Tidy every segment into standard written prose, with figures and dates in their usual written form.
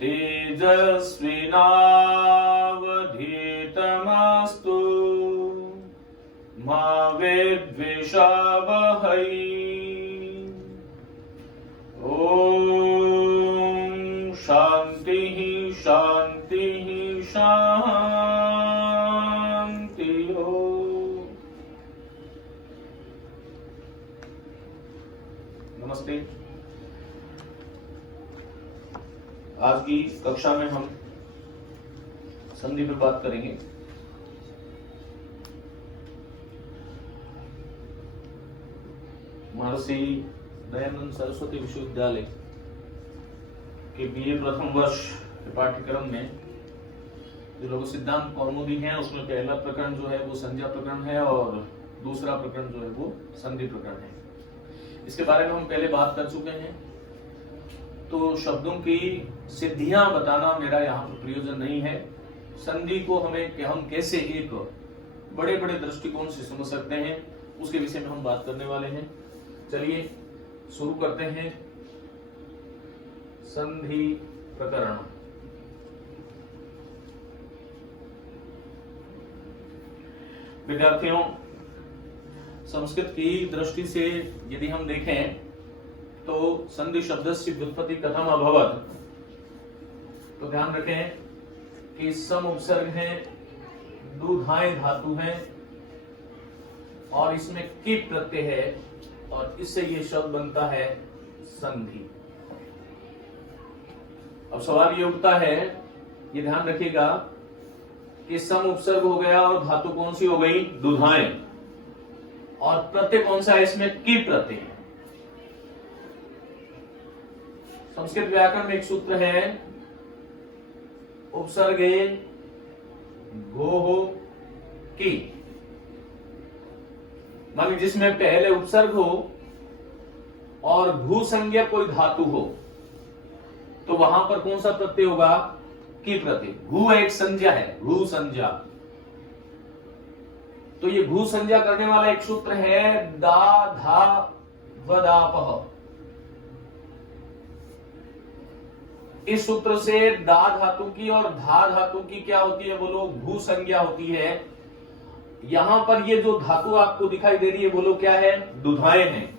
तेजस्विनावधीतमस्तु मा विद्विषावहै। ओम शांति शांति शांति हो। नमस्ते। आज की कक्षा में हम संधि पर बात करेंगे। महर्षि दयानंद सरस्वती विश्वविद्यालय के बीए प्रथम वर्ष के पाठ्यक्रम में जो लघु सिद्धांत कौमुदी है उसमें पहला प्रकरण जो है वो संज्ञा प्रकरण है और दूसरा प्रकरण जो है वो संधि प्रकरण है। इसके बारे में हम पहले बात कर चुके हैं। तो शब्दों की सिद्धियां बताना मेरा यहाँ पर प्रयोजन नहीं है। संधि को हम कैसे एक बड़े बड़े दृष्टिकोण से समझ सकते हैं उसके विषय में हम बात करने वाले हैं। चलिए शुरू करते हैं। संधि प्रकरण। विद्यार्थियों, संस्कृत की दृष्टि से यदि हम देखें तो संधि शब्दस्य व्युत्पत्ति कथम अभवत, तो ध्यान रखें कि सम उपसर्ग है, दुधाय धातु है और इसमें की प्रत्यय है और इससे ये शब्द बनता है संधि। अब सवाल ये उठता है, ये ध्यान रखिएगा कि सम उपसर्ग हो गया और धातु कौन सी हो गई? दुधाय, और प्रत्यय कौन सा है इसमें? की प्रत्यय। संस्कृत व्याकरण में एक सूत्र है, उपसर्गे घो की, माने जिसमें पहले उपसर्ग हो और भू संज्ञा कोई धातु हो तो वहां पर कौन सा प्रत्यय होगा? की प्रत्यय। भू एक संज्ञा है, भू संज्ञा। तो ये भू संज्ञा करने वाला एक सूत्र है दा धा वदापह। इस सूत्र से दा धातु की और धा धातु की क्या होती है बोलो? भू संज्ञा होती है। यहां पर ये जो धातु आपको दिखाई दे रही है बोलो क्या है? दुधाए है।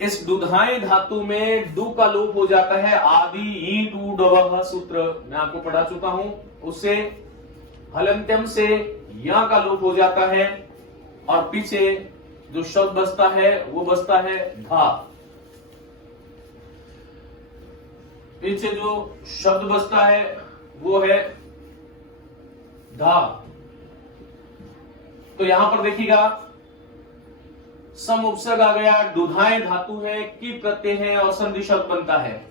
इस दुधाए धातु में दु का लोप हो जाता है। आदि ईट ऊ डवह सूत्र मैं आपको पढ़ा चुका हूं। उससे हलंत्यम से या का लोप हो जाता है और पीछे जो शब्द बचता है वो बचता है धा। पीछे जो शब्द बचता है वो है धा। तो यहां पर देखिएगा सम उपसर्ग आ गया, दुधाए धातु है, की प्रत्यय है और संधि शब्द बनता है।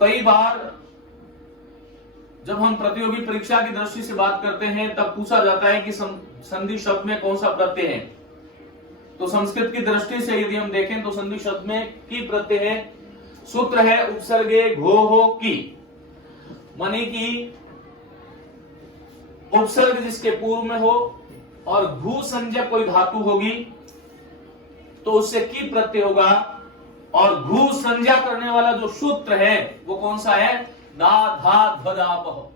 कई बार जब हम प्रतियोगी परीक्षा की दृष्टि से बात करते हैं तब पूछा जाता है कि संधि शब्द में कौन सा प्रत्यय है। तो संस्कृत की दृष्टि से यदि हम देखें तो संधि शब्द में की प्रत्यय है। सूत्र है उपसर्गे घो हो की, माने कि उपसर्ग जिसके पूर्व में हो और भू संज्ञा कोई धातु होगी तो उससे की प्रत्यय होगा और भू संज्ञा करने वाला जो सूत्र है वो कौन सा है? दा धा ध्वदापह।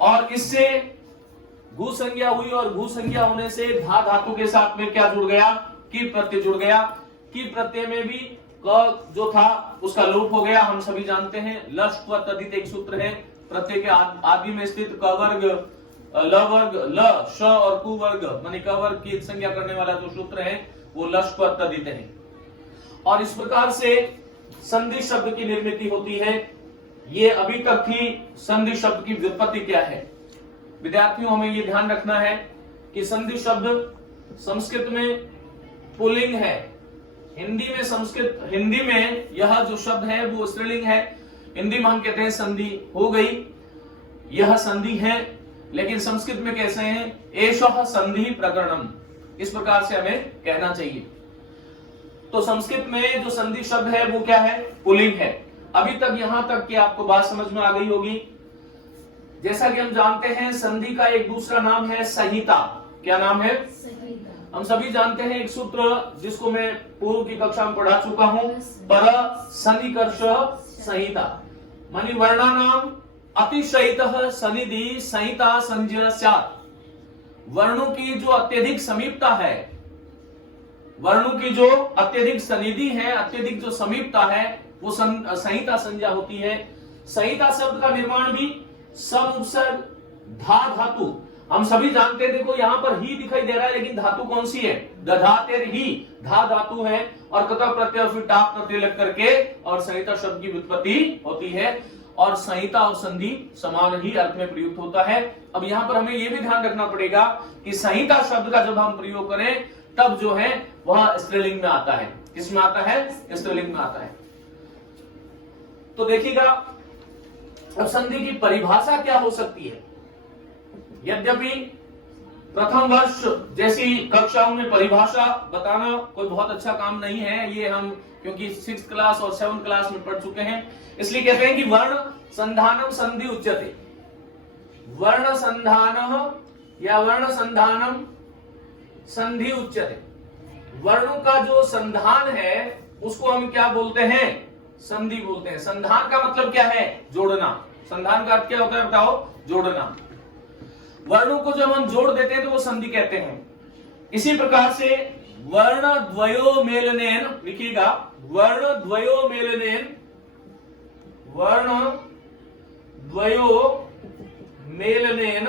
और इससे भू संज्ञा हुई और भू संज्ञा होने से धा धातु के साथ में क्या जुड़ गया? की प्रत्यय जुड़ गया। की प्रत्यय में भी क जो था उसका लोप हो गया। हम सभी जानते हैं लश व तदित एक सूत्र है। प्रत्यय के आदि में स्थित क वर्ग, ल वर्ग, ल श और कु वर्ग माने क वर्ग की संज्ञा करने वाला जो सूत्र है वो लश व तदित है। और इस प्रकार से संधि शब्द की निर्मिति होती है। ये अभी तक थी संधि शब्द की व्युत्पत्ति क्या है। विद्यार्थियों, हमें ये ध्यान रखना है कि संधि शब्द संस्कृत में पुल्लिंग है। हिंदी में यह जो शब्द है वो स्त्रीलिंग है। हिंदी में हम कहते हैं संधि हो गई, यह संधि है, लेकिन संस्कृत में कैसे हैं? एषः संधि प्रकरणम, इस प्रकार से हमें कहना चाहिए। तो संस्कृत में जो संधि शब्द है वो क्या है? पुल्लिंग है। अभी तक यहां तक कि आपको बात समझ में आ गई होगी। जैसा कि हम जानते हैं संधि का एक दूसरा नाम है संहिता। क्या नाम है? हम सभी जानते हैं एक सूत्र जिसको मैं पूर्व की कक्षा में पढ़ा चुका हूं, पर सन्निकर्ष संहिता, मानी वर्णानाम अतिशयितः सनिधि संहिता संजय स्यात्। वर्णों की जो अत्यधिक समीपता है, वर्णों की जो अत्यधिक सनिधि है, अत्यधिक जो समीपता है, वो संहिता संज्ञा होती है। संहिता शब्द का निर्माण भी सम उपसर्ग धा धातु, हम सभी जानते हैं, देखो यहां पर ही दिखाई दे रहा है, लेकिन धातु कौन सी है? दधातेर ही, धा धातु है, और कतः प्रत्यय फिर टाप प्रत्यय लग करके और संहिता शब्द की व्युत्पत्ति होती है। और संहिता और संधि समान ही अर्थ में प्रयुक्त होता है। अब यहां पर हमें यह भी ध्यान रखना पड़ेगा कि संहिता शब्द का जब हम प्रयोग करें तब जो है वह स्त्रीलिंग में आता है। किसमें आता है? स्त्रीलिंग में आता है। तो देखिएगा अब संधि की परिभाषा क्या हो सकती है। यद्यपि प्रथम वर्ष जैसी कक्षाओं में परिभाषा बताना कोई बहुत अच्छा काम नहीं है, ये हम क्योंकि 6th क्लास और 7th क्लास में पढ़ चुके हैं, इसलिए कहते हैं कि वर्ण संधानम संधि उच्यते। वर्ण संधान या वर्ण संधानम संधि उच्यते। वर्णों का जो संधान है उसको हम क्या बोलते हैं? संधि बोलते हैं। संधान का मतलब क्या है? जोड़ना। संधान का अर्थ क्या होता है बताओ? जोड़ना। वर्णों को जब हम जोड़ देते हैं तो वो संधि कहते हैं। इसी प्रकार से वर्ण द्वयो मेलनेन, लिखिएगा वर्ण द्वयो मेलनेन, वर्ण द्वयो मेलनेन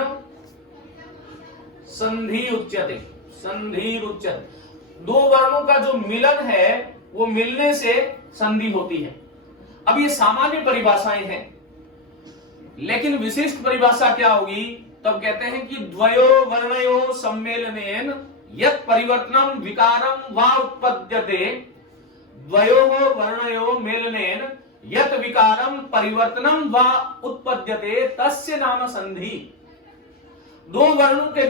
संधि उच्यते। संधि उच्यते। दो वर्णों का जो मिलन है वो मिलने से संधि होती है। अब ये सामान्य परिभाषाएं हैं, लेकिन विशिष्ट परिभाषा क्या होगी? तब कहते हैं कि द्वयो वर्णयो सम्मेलनेन यत् परिवर्तनम विकारम वा उत्पद्यते, द्वयो वर्णयो मेलनेन यत् विकारम परिवर्तनम वा उत्पद्यते तस्य नाम संधि। दो वर्णों के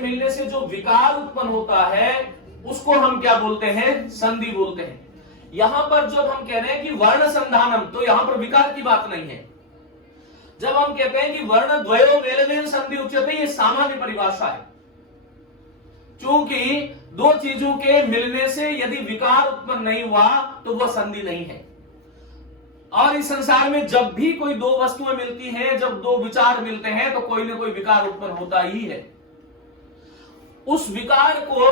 मिलने से जो विकार उत्पन्न होता है उसको हम क्या बोलते हैं? संधि बोलते हैं। यहां पर जब हम कह रहे हैं कि वर्ण संधानम, तो यहां पर विकार की बात नहीं है। जब हम कहते हैं कि वर्ण द्वयो मेलनेन संधि उच्यते, ये सामान्य परिभाषा है। क्योंकि दो चीजों के मिलने से यदि विकार उत्पन्न नहीं हुआ तो वह संधि नहीं है। और इस संसार में जब भी कोई दो वस्तुएं मिलती हैं, जब दो विचार मिलते हैं तो कोई ना कोई विकार उत्पन्न होता ही है। उस विकार को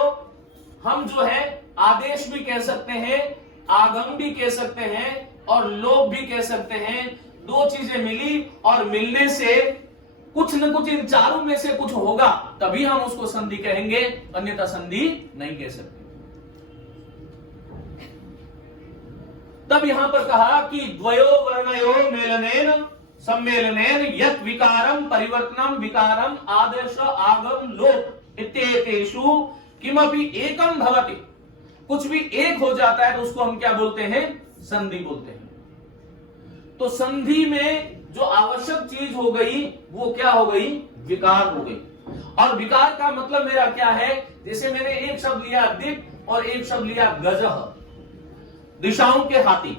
हम जो है आदेश भी कह सकते हैं, आगम भी कह सकते हैं और लोभ भी कह सकते हैं। दो चीजें मिली और मिलने से कुछ न कुछ इन चारों में से कुछ होगा, तभी हम उसको संधि कहेंगे, अन्यथा संधि नहीं कह सकते। तब यहां पर कहा कि द्वयो वर्णयो मेलनेन सम्मेलनेन यत् विकारम परिवर्तनम विकारम आदेश आगम लोप इत्येतेषु किमपि एकम भवति। कुछ भी एक हो जाता है तो उसको हम क्या बोलते हैं? संधि बोलते हैं। तो संधि में जो आवश्यक चीज हो गई वो क्या हो गई? विकार हो गई। और विकार का मतलब मेरा क्या है? जैसे मैंने एक शब्द लिया दिक् और एक शब्द लिया गजः, दिशाओं के हाथी।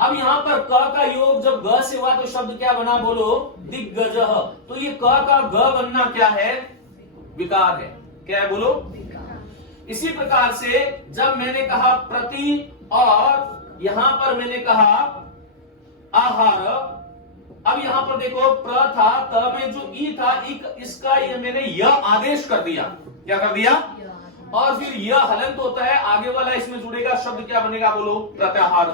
अब यहां पर क का योग जब ग से हुआ तो शब्द क्या बना? बोलो दिग्गजः। तो ये क का ग बनना क्या है? विकार है। क्या है? बोलो विकार। इसी प्रकार से जब मैंने कहा प्रति और यहां पर मैंने कहा आहार, अब यहां पर देखो प्र था, त में जो ई था, इसका ये मैंने य आदेश कर दिया। क्या कर दिया? और फिर यह हलंत होता है, आगे वाला इसमें जुड़ेगा, शब्द क्या बनेगा? बोलो प्रत्याहार।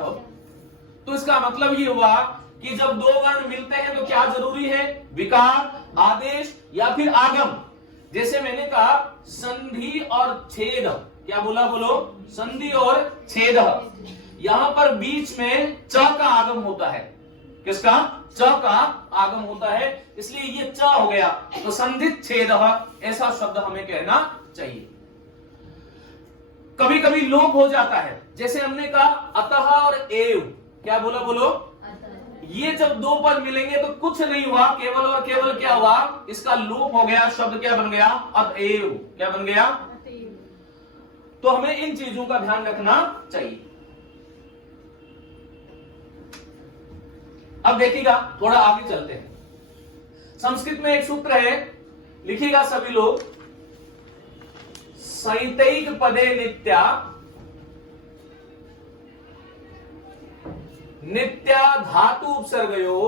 तो इसका मतलब ये हुआ कि जब दो वर्ण मिलते हैं तो क्या जरूरी है? विकार, आदेश या फिर आगम। जैसे मैंने कहा संधि और छेद। क्या बोला? बोलो संधि और छेद। यहां पर बीच में च का आगम होता है। किसका? च का आगम होता है, इसलिए ये च हो गया। तो संधित छेद, ऐसा शब्द हमें कहना चाहिए। कभी कभी लोप हो जाता है, जैसे हमने कहा अतः और एव। क्या बोला? बोलो ये जब दो पद मिलेंगे तो कुछ नहीं हुआ, केवल और केवल क्या हुआ? इसका लोप हो गया। शब्द क्या बन गया? अतएव। क्या बन गया? तो हमें इन चीजों का ध्यान रखना चाहिए। अब देखिएगा, थोड़ा आगे चलते हैं। संस्कृत में एक सूत्र है, लिखिएगा सभी लोग। संहितैक पदे नित्या नित्या धातु उपसर्गयो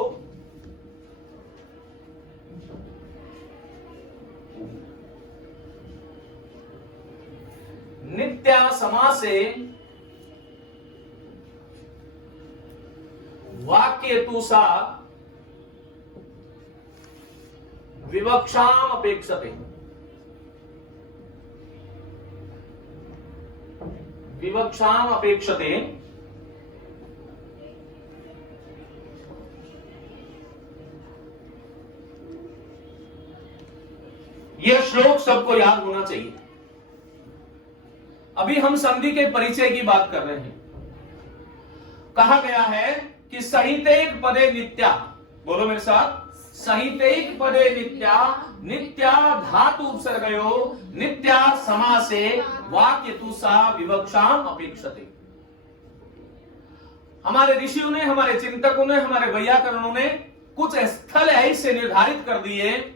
नित्या समासे वाक्येतु सा विवक्षाम अपेक्षते। विवक्षाम अपेक्षते यह श्लोक सबको याद होना चाहिए। अभी हम संधि के परिचय की बात कर रहे हैं। कहा गया है कि संहितैक पदे नित्या, बोलो मेरे साथ, संहितैक पदे नित्या नित्या धातु उपसर्गयो नित्या समासे वाक्येतु सा विवक्षाम अपेक्षते। हमारे ऋषियों ने, हमारे चिंतकों ने, हमारे वैयाकरणों ने कुछ स्थल ऐसे निर्धारित कर दिए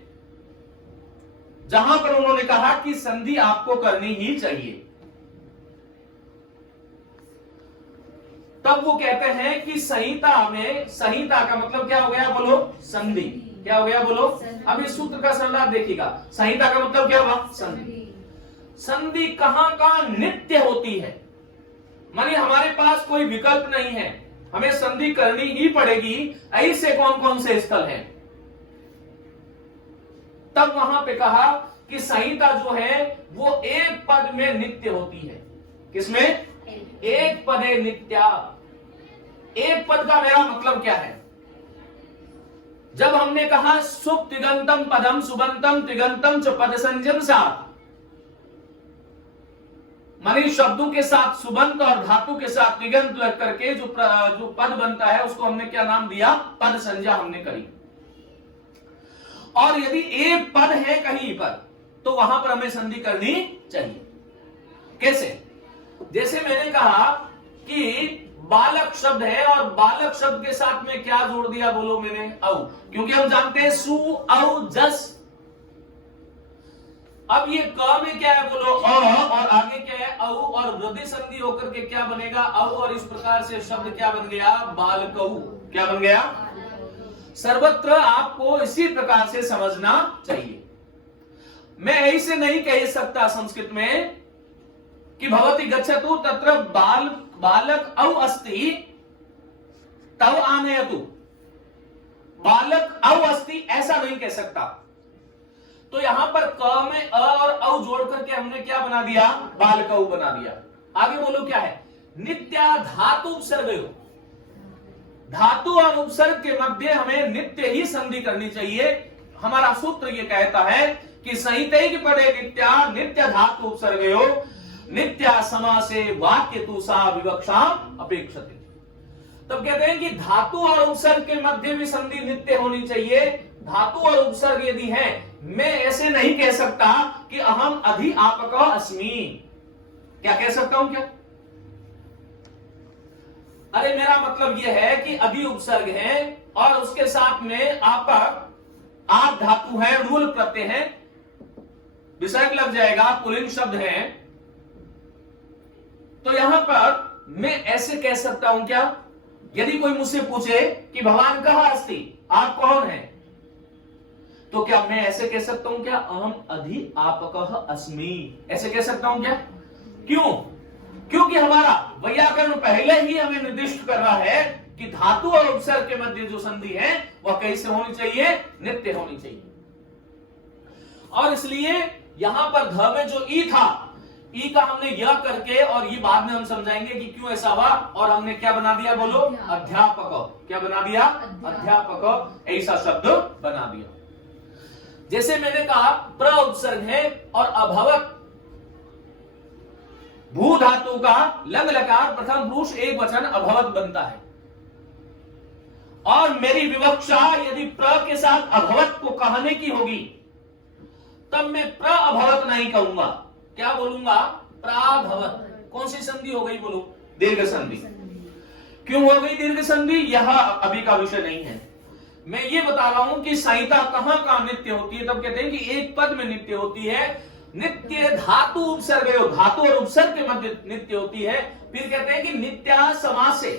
जहां पर उन्होंने कहा कि संधि आपको करनी ही चाहिए। तब वो कहते हैं कि संहिता में, संहिता का मतलब क्या हो गया बोलो, संधि। क्या हो गया बोलो। अब इस सूत्र का सरलाभ देखिएगा। संहिता का मतलब क्या हुआ, संधि। संधि कहां कहां नित्य होती है, माने हमारे पास कोई विकल्प नहीं है, हमें संधि करनी ही पड़ेगी। ऐसे कौन कौन से स्थल हैं? तब वहां पे कहा कि संहिता जो है वो एक पद में नित्य होती है। किसमें? एक पदे नित्या। एक पद का मेरा मतलब क्या है? जब हमने कहा सुप तिगंतम पदम सुबंतम तिगंतम च पद संजम साथ, मानी शब्दों के साथ सुबंत और धातु के साथ तिगंत लग करके जो पद बनता है उसको हमने क्या नाम दिया? पद संज्ञा हमने करी। और यदि एक पद है कहीं पर तो वहां पर हमें संधि करनी चाहिए। कैसे? जैसे मैंने कहा कि बालक शब्द है और बालक शब्द के साथ में क्या जोड़ दिया बोलो मैंने? औ, क्योंकि हम जानते हैं सु औ जस। अब ये क में क्या है बोलो? अ, और आगे क्या है? औ, और वृद्धि संधि होकर के क्या बनेगा? औ, और इस प्रकार से शब्द क्या बन गया? बालकौ। क्या बन गया? सर्वत्र आपको इसी प्रकार से समझना चाहिए। मैं ऐसे नहीं कह सकता संस्कृत में कि भवति गच्छतु तत्र बालक औ अस्ति तव आनयतु। बालक औ अस्ति ऐसा नहीं कह सकता। तो यहां पर क में अ और औ जोड़ करके हमने क्या बना दिया? बालकौ बना दिया। आगे बोलो क्या है? नित्या धातु उपसर्गयो। धातु और उपसर्ग के मध्य हमें नित्य ही संधि करनी चाहिए। हमारा सूत्र ये कहता है कि संहितैक पदे नित्या नित्य धातु उपसर्गयो नित्या समासे वाक्येतु सा विवक्षाम अपेक्षते। तब कहते हैं कि धातु और उपसर्ग के मध्य भी संधि नित्य होनी चाहिए। धातु और उपसर्ग यदि है, मैं ऐसे नहीं कह सकता कि अहम अधिआपक अस्मि। क्या कह सकता हूं क्या? अरे मेरा मतलब यह है कि अधि उपसर्ग है और उसके साथ में आपक, आप धातु है, रूल प्रत्यय है, विसर्ग लग जाएगा, पुल्लिंग शब्द है। तो यहां पर मैं ऐसे कह सकता हूं क्या? यदि कोई मुझसे पूछे कि भगवान कहां अस्ति, आप कौन हैं, तो क्या मैं ऐसे कह सकता हूं क्या? अहम अधिआपक अस्मि। ऐसे कह सकता हूं क्या? क्यों? क्योंकि हमारा वैयाकरण पहले ही हमें निर्दिष्ट कर रहा है कि धातु और उपसर्ग के मध्य जो संधि है वह कैसे होनी चाहिए? नित्य होनी चाहिए। और इसलिए यहां पर ध में जो ई था, ई का हमने यह करके, और ये बाद में हम समझाएंगे कि क्यों ऐसा हुआ, और हमने क्या बना दिया बोलो? अध्यापक। क्या बना दिया? अध्यापक। ऐसा शब्द बना दिया। जैसे मैंने कहा प्र उपसर्ग है और अभवत भू धातु का लंग लकार प्रथम पुरुष एक वचन अभवत बनता है। और मेरी विवक्षा यदि प्र के साथ अभवत को कहने की होगी तब मैं प्र अभवत नहीं कहूंगा। क्या बोलूंगा? प्राभवत। कौन सी संधि हो गई बोलो? दीर्घ संधि। क्यों हो गई दीर्घ संधि? यह अभी का विषय नहीं है। मैं ये बता रहा हूं कि संहिता कहां कहां नित्य होती है। तब कहते हैं कि एक पद में नित्य होती है। नित्य धातु उपसर्ग, धातु और उपसर्ग के मध्य नित्य होती है। फिर कहते हैं कि नित्या समासे,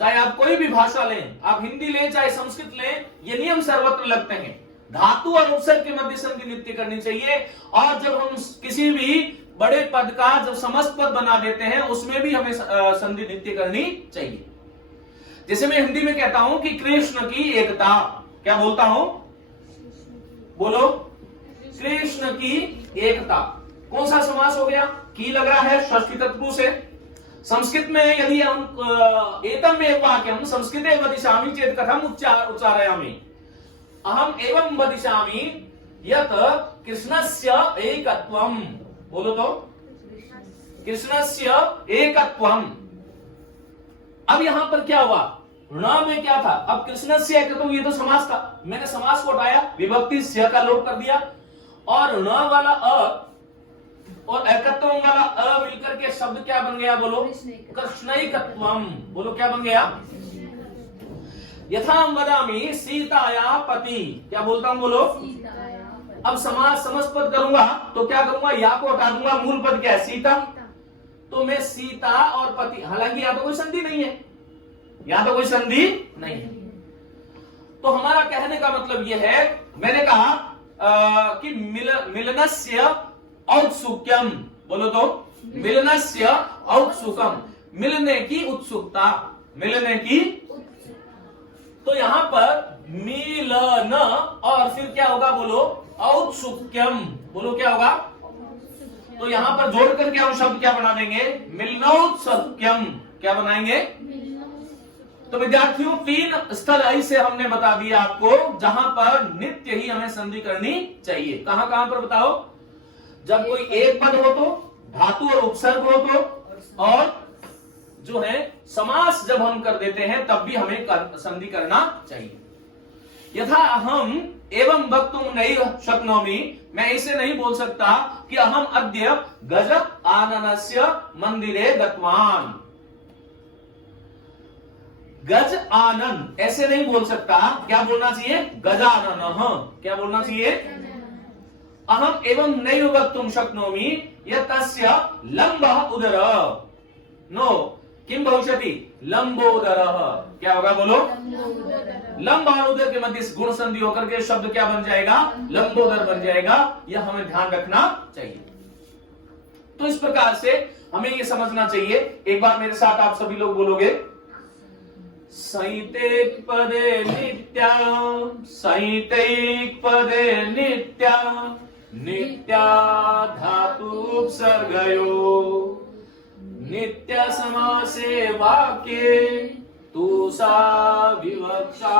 चाहे आप कोई भी भाषा लें, आप हिंदी लें चाहे संस्कृत लें, ये नियम सर्वत्र लगते हैं। धातु और उपसर्ग के मध्य संधि नित्य करनी चाहिए। और जब हम किसी भी बड़े पद का जब समस्त पद बना देते हैं उसमें भी हमें संधि नित्य करनी चाहिए। जैसे मैं हिंदी में कहता हूं कि कृष्ण की एकता, क्या बोलता हूं? बोलो, कृष्ण की एकता। कौन सा समास हो गया? की लग रहा है, षष्ठी तत्पुरुष से। संस्कृत में यदि हम एतम में वाक्यम संस्कृते वदिष्यामि चेत कथम उच्चारयामि, अहम एवं वदिष्यामि यत कृष्णस्य एकत्वम। बोलो तो, कृष्णस्य एकत्वम। अब यहां पर क्या हुआ? ण में क्या था? अब कृष्णस्य एकत्वम, ये तो समास था, मैंने समास को हटाया, विभक्ति स्य का लोप कर दिया और ण वाला अ और एकत्वम वाला अ मिलकर के शब्द क्या बन गया? बोलो, कृष्णैकत्वम। बोलो, क्या बन गया? यथा वदामि सीताया पति, क्या बोलता हूं? बोलो। अब समास समस्त पद करूंगा तो क्या करूंगा? या को हटा दूंगा, मूल पद क्या है? सीता। तो मैं सीता और पति, हालांकि यहां तो कोई संधि नहीं है, यहां तो कोई संधि नहीं है। तो हमारा कहने का मतलब यह है, मैंने कहा कि मिलनस्य औत्सुक्यम। बोलो तो, मिलनस्य औत्सुकम, मिलने की उत्सुकता, मिलने की। तो यहां पर मिलन और फिर क्या होगा? बोलो, औत्सुक्यम। बोलो, क्या होगा? तो यहां पर जोड़ करके हम शब्द क्या बना देंगे? मिलनौत्सुक्यम। क्या बनाएंगे? तो विद्यार्थियों, 3 स्थल ऐसे हमने बता दिया आपको जहां पर नित्य ही हमें संधि करनी चाहिए। कहां कहां पर बताओ? जब कोई एक पद हो तो, धातु और उपसर्ग हो तो, और जो है समास जब हम कर देते हैं तब भी हमें संधि करना चाहिए। यथा अहम एवं वक्तुम नैव शक्नोमि, मैं इसे नहीं बोल सकता कि अहम अद्य गज आननस्य मंदिरे गतवान। गज आनन ऐसे नहीं बोल सकता, क्या बोलना चाहिए? गजानन। क्या बोलना चाहिए? अहम एवं नैव वक्तुम शक्नोमि यतस्य लंबः उदर। नो, किम भविष्यति? लंबोदरः। क्या होगा? बोलो, लंब और उदर के मध्य गुण संधि होकर के शब्द क्या बन जाएगा? लंबोदर बन जाएगा। यह हमें ध्यान रखना चाहिए। तो इस प्रकार से हमें यह समझना चाहिए। एक बार मेरे साथ आप सभी लोग बोलोगे, संहितेक पदे नित्या, संहितेक पदे नित्या, नित्या धातु उपसर्गयो, नित्य समासे वाक्ये तु सा विवक्षामपेक्षते।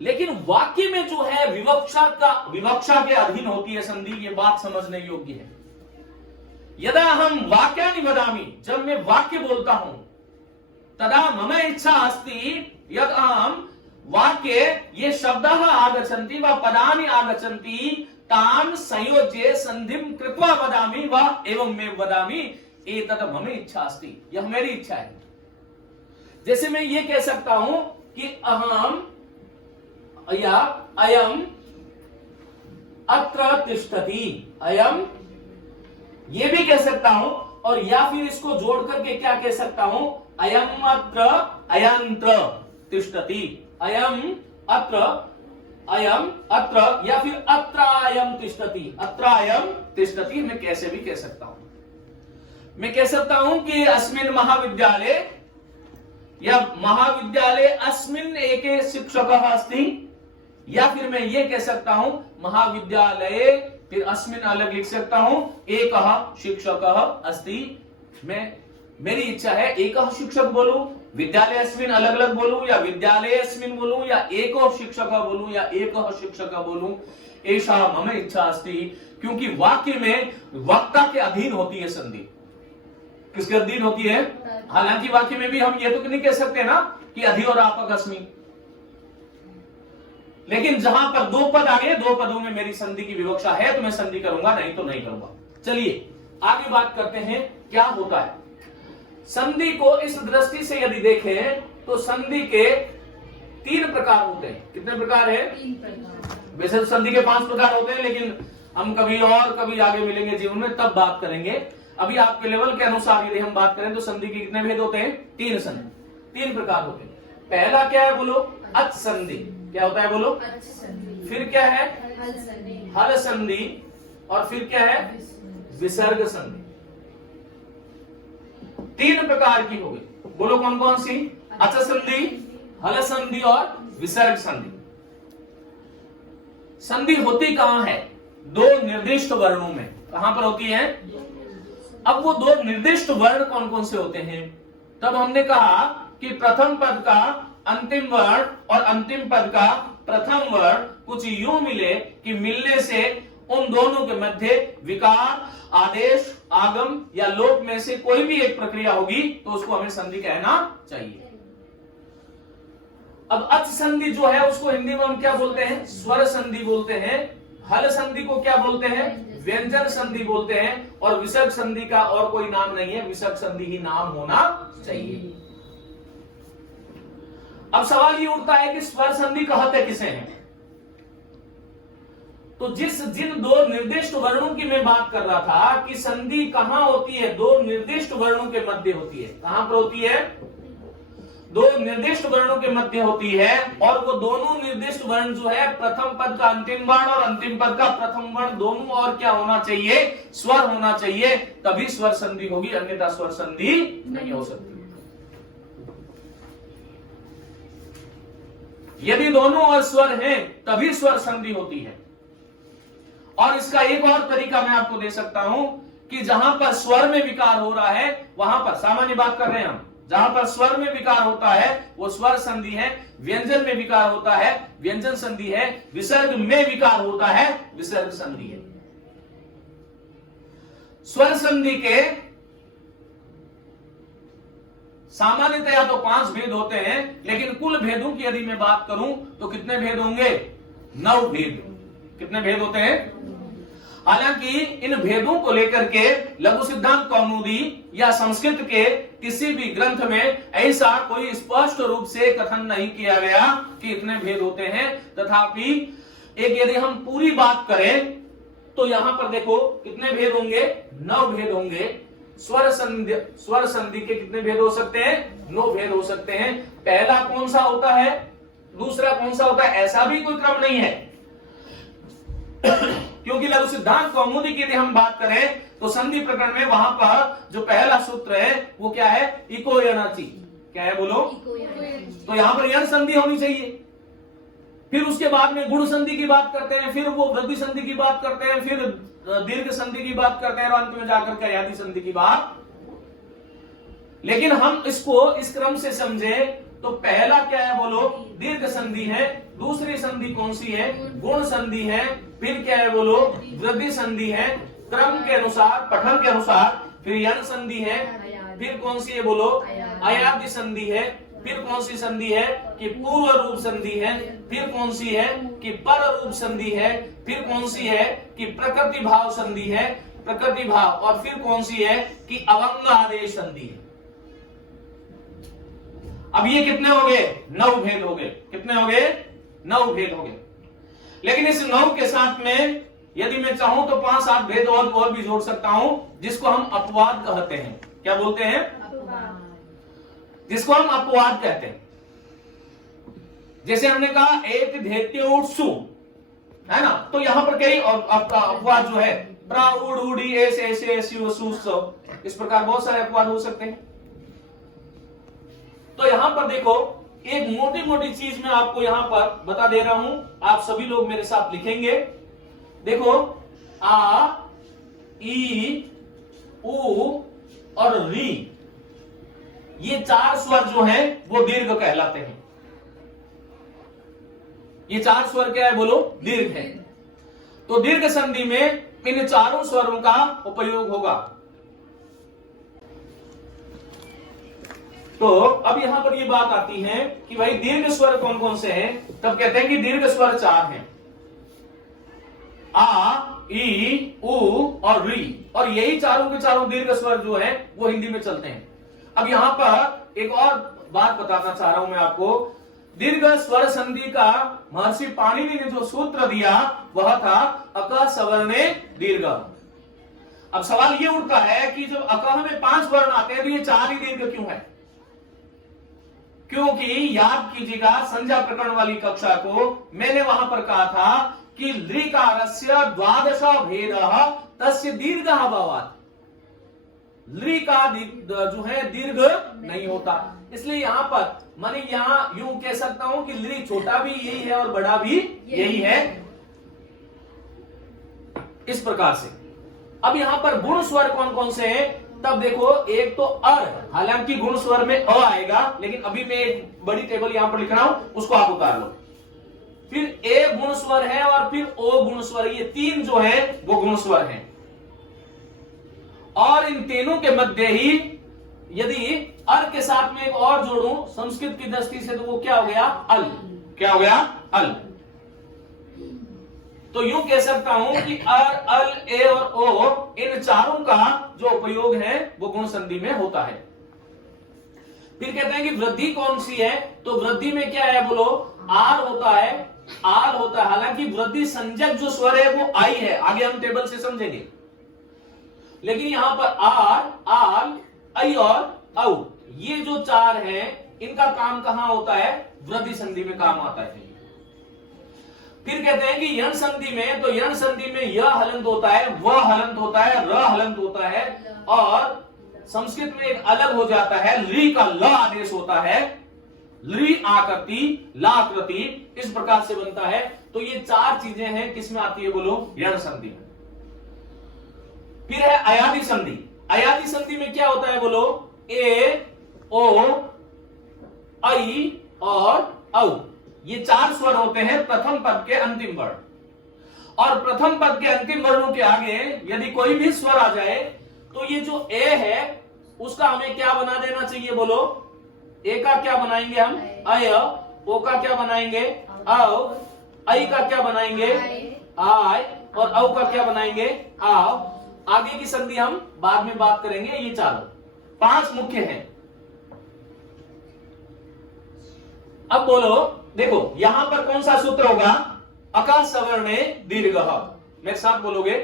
लेकिन वाक्य में जो है विवक्षा के अधीन होती है संधि, ये बात समझने योग्य है। यदा हम वाक्यानि वदामि, जब मैं वाक्य बोलता हूं, तदा मम इच्छा अस्ति यद अहम वाक्ये ये शब्दाः आगच्छन्ति वा पदानि आगच्छन्ति तान संयोज्य संधिम कृत्वा वदामि वा एवं मैं वदामि, एतत् मम इच्छा अस्ति। यह मेरी इच्छा है। जैसे मैं ये कह सकता हूं कि अहम या अयम अत्र तिष्ठति, अयम, ये भी कह सकता हूं। और या फिर इसको जोड़ करके क्या कह सकता हूं? अयम अत्र अयंत्र तिष्ठति, अयम अत्र, अयम अत्र, या फिर अत्रायम तिष्ठति, अत्रायम तिष्ठति। मैं कैसे भी कह सकता हूं। मैं कह सकता हूं कि अस्मिन् महाविद्यालये, या महाविद्यालये अस्मिन् एके शिक्षकः अस्ति, या फिर मैं ये कह सकता हूं महाविद्यालये, फिर अस्मिन् अलग लिख सकता हूं, एकः शिक्षकः अस्ति। मेरी इच्छा है एकः शिक्षक बोलूं, विद्यालय अस्मिन् अलग अलग बोलूं, या विद्यालय अस्मिन् बोलूं, या एको शिक्षक बोलूं, या एकः शिक्षक बोलूं, ऐसा मम इच्छा अस्ति। क्योंकि वाक्य में वक्ता के अधीन होती है संधि। किसके अधीन होती है? हालांकि वाक्य में भी हम ये तो नहीं कह सकते ना कि अधि और आपक अस्मि, लेकिन जहां पर 2 पद आ गए, 2 पदों में मेरी संधि की विवक्षा है तो मैं संधि करूंगा, नहीं तो नहीं करूंगा। चलिए आगे बात करते हैं क्या होता है। संधि को इस दृष्टि से यदि देखें तो संधि के 3 प्रकार होते हैं। कितने प्रकार है? 3 प्रकार। वैसे तो संधि के 5 प्रकार होते हैं, लेकिन हम कभी आगे मिलेंगे जीवन में तब बात करेंगे। अभी आपके लेवल के अनुसार यदि हम बात करें तो संधि के कितने भेद होते हैं? 3 संधि, 3 प्रकार होते हैं। पहला क्या है बोलो? अच संधि। क्या होता है बोलो? फिर क्या है? हल संधि। और फिर क्या है? विसर्ग संधि। 3 प्रकार की हो गई। बोलो कौन कौन सी? अच संधि, हल संधि और विसर्ग संधि। संधि होती कहां है? 2 निर्दिष्ट वर्णों में। कहां पर होती है? अब वो 2 निर्दिष्ट वर्ण कौन कौन से होते हैं? तब हमने कहा कि प्रथम पद का अंतिम वर्ण और अंतिम पद का प्रथम वर्ण कुछ यूं मिले कि मिलने से उन दोनों के मध्य विकार, आदेश, आगम या लोप में से कोई भी एक प्रक्रिया होगी तो उसको हमें संधि कहना चाहिए। अब अच संधि जो है उसको हिंदी में हम क्या बोलते हैं? स्वर संधि बोलते हैं। हल संधि को क्या बोलते हैं? व्यंजन संधि बोलते हैं। और विसर्ग संधि का और कोई नाम नहीं है, विसर्ग संधि ही नाम होना चाहिए। अब सवाल ये उठता है कि स्वर संधि कहते किसे हैं? तो जिन 2 निर्दिष्ट वर्णों की मैं बात कर रहा था कि संधि कहां होती है? 2 निर्दिष्ट वर्णों के मध्य होती है। कहां पर होती है? 2 निर्दिष्ट वर्णों के मध्य होती है। और वो दोनों निर्दिष्ट वर्ण जो है, प्रथम पद का अंतिम वर्ण और अंतिम पद का प्रथम वर्ण, दोनों और क्या होना चाहिए? स्वर होना चाहिए, तभी स्वर संधि होगी, अन्यथा स्वर संधि नहीं हो सकती। यदि दोनों और स्वर हैं तभी स्वर संधि होती है। और इसका एक और तरीका मैं आपको दे सकता हूं कि जहां पर स्वर में विकार हो रहा है वहां पर, सामान्य बात कर रहे हैं हम, जहां पर स्वर में विकार होता है वो स्वर संधि है, व्यंजन में विकार होता है व्यंजन संधि है, विसर्ग में विकार होता है विसर्ग संधि है। स्वर संधि के सामान्यतया तो 5 भेद होते हैं, लेकिन कुल भेदों की यदि मैं बात करूं तो कितने भेद होंगे? 9 भेद। कितने भेद होते हैं? हालांकि इन भेदों को लेकर के लघु सिद्धांत कौमुदी या संस्कृत के किसी भी ग्रंथ में ऐसा कोई स्पष्ट रूप से कथन नहीं किया गया कि इतने भेद होते हैं। तथापि एक यदि हम पूरी बात करें तो यहां पर देखो कितने भेद होंगे? 9 भेद होंगे। स्वर संधि के कितने भेद हो सकते हैं? 9 भेद हो सकते हैं। पहला कौन सा होता है? दूसरा कौन सा होता है? ऐसा भी कोई क्रम नहीं है। क्योंकि लघु सिद्धांत कौमुदी की यदि हम बात करें तो संधि प्रकरण में वहां पर जो पहला सूत्र है वो क्या है? इको यणाची। क्या है बोलो? तो यहां पर यण संधि होनी चाहिए। फिर उसके बाद में गुण संधि की बात करते हैं, फिर वो वृद्धि संधि की बात करते हैं, फिर दीर्घ संधि की बात करते हैं और अंत में जाकर के अयादि संधि की बात। लेकिन हम इसको इस क्रम से समझे तो पहला क्या है बोलो? दीर्घ संधि है। दूसरी संधि कौन सी है? गुण संधि है। फिर क्या है बोलो? वृद्धि संधि है। क्रम के अनुसार, पठन के अनुसार फिर यण संधि है। फिर कौन सी है बोलो? अयादि संधि है। फिर कौन सी संधि है कि पूर्व रूप संधि है। फिर कौन सी है कि पर रूप संधि है। फिर कौन सी है कि प्रकृति भाव संधि है, प्रकृति भाव। और फिर कौन सी है कि अवंग आदेश संधि है। अब ये कितने हो गए? 9 भेद हो गए। कितने हो गए? 9 भेद हो गए। लेकिन इस 9 के साथ में यदि मैं चाहूं तो 5-7 भेद और भी जोड़ सकता हूं, जिसको हम अपवाद कहते हैं। क्या बोलते हैं? जिसको हम अपवाद कहते हैं। जैसे हमने कहा एक धेत्योत्सु है ना, तो यहां पर कई अपवाद जो है प्रा उड़ उड़ी ऐसे ऐसे इस प्रकार बहुत सारे अपवाद हो सकते हैं। तो यहां पर देखो एक मोटी मोटी चीज मैं आपको यहां पर बता दे रहा हूं, आप सभी लोग मेरे साथ लिखेंगे। देखो आ, ई, उ और री, ये 4 स्वर जो हैं वो दीर्घ कहलाते हैं। ये 4 स्वर क्या है बोलो? दीर्घ है। तो दीर्घ संधि में इन चारों स्वरों का उपयोग होगा। तो अब यहां पर ये बात आती है कि भाई दीर्घ स्वर कौन कौन से हैं? तब कहते हैं कि दीर्घ स्वर 4 हैं, आ, ई, उ और री। और यही चारों के चारों दीर्घ स्वर जो है वो हिंदी में चलते हैं। अब यहां पर एक और बात बताना चाह रहा हूं मैं आपको दीर्घ स्वर संधि का महर्षि पाणिनि ने जो सूत्र दिया वह था अक सवर्णे दीर्घ। अब सवाल ये उठता है कि जब अकह में 5 वर्ण आते हैं तो ये 4 ही दीर्घ क्यों है? क्योंकि याद कीजिएगा संज्ञा प्रकरण वाली कक्षा को मैंने वहां पर कहा था कि लृकारस्य द्वादश भेद तस्य दीर्घ अभावात्, लृ का जो है दीर्घ नहीं होता। इसलिए यहां पर माने यहां यूं कह सकता हूं कि लृ छोटा भी यही है और बड़ा भी यही है, इस प्रकार से। अब यहां पर गुण स्वर कौन कौन से हैं? तब देखो, एक तो अर, हालांकि गुण स्वर में अ आएगा, लेकिन अभी मैं एक बड़ी टेबल यहां पर लिख रहा हूं, उसको आप उतार लो। फिर ए गुण स्वर है और फिर ओ गुण स्वर, ये 3 जो है वो गुण स्वर हैं। और इन तीनों के मध्य ही यदि अर के साथ में एक और जोड़ूं संस्कृत की दृष्टि से, तो वो क्या हो गया? अल। क्या हो गया? अल। तो यूं कह सकता हूं कि अर, अल, ए और ओ, इन चारों का जो उपयोग है वो गुण संधि में होता है। फिर कहते हैं कि वृद्धि कौन सी है? तो वृद्धि में क्या है बोलो? आर होता है, आल होता है। हालांकि वृद्धि संज्ञक जो स्वर है वो आई है, आगे हम टेबल से समझेंगे। लेकिन यहां पर आर, आल, आई और औ, ये जो 4 हैं, इनका काम कहां होता है? वृद्धि संधि में काम आता है। फिर कहते हैं कि यण संधि में, तो यण संधि में य हलंत होता है, व हलंत होता है, र हलंत होता है, और संस्कृत में एक अलग हो जाता है, लृ का ल आदेश होता है, लृ आकृति, लाकृति, इस प्रकार से बनता है। तो ये 4 चीजें हैं, किसमें आती है बोलो? यण संधि में। फिर है अयादि संधि। अयादि संधि में क्या होता है बोलो? ए, ओ, आई और औ, ये 4 स्वर होते हैं प्रथम पद के अंतिम वर्ण। और प्रथम पद के अंतिम वर्णों के आगे यदि कोई भी स्वर आ जाए तो ये जो ए है उसका हमें क्या बना देना चाहिए बोलो? ए का क्या बनाएंगे हम? अय। ओ का क्या बनाएंगे? औ। आई का क्या बनाएंगे? आय। और औ का क्या बनाएंगे? आव। आगे की संधि हम बाद में बात करेंगे। ये चारों 5 मुख्य हैं। अब बोलो, देखो यहां पर कौन सा सूत्र होगा? अका सवर्णे दीर्घ। मेरे साथ बोलोगे?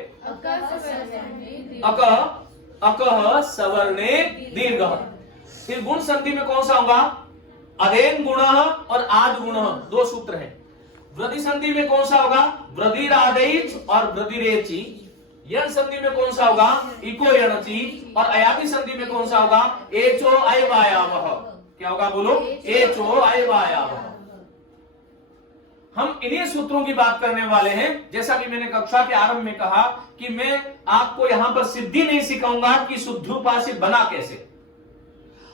अकह सवर्णे दीर्घ। फिर गुण संधि में कौन सा होगा? अधेन गुण और आद गुण, 2 सूत्र हैं। वृद्धि संधि में कौन सा होगा? वृद्धिरादैच और वृद्धिरेचि। यण संधि में कौन सा होगा? इको यणचि। और अयादि संधि में कौन सा होगा? एचो अयवायावः। क्या होगा बोलो? एचो अयवायावः। हम इन्हीं सूत्रों की बात करने वाले हैं। जैसा कि मैंने कक्षा के आरंभ में कहा कि मैं आपको यहां पर सिद्धि नहीं सिखाऊंगा कि शुद्धोपासित बना कैसे,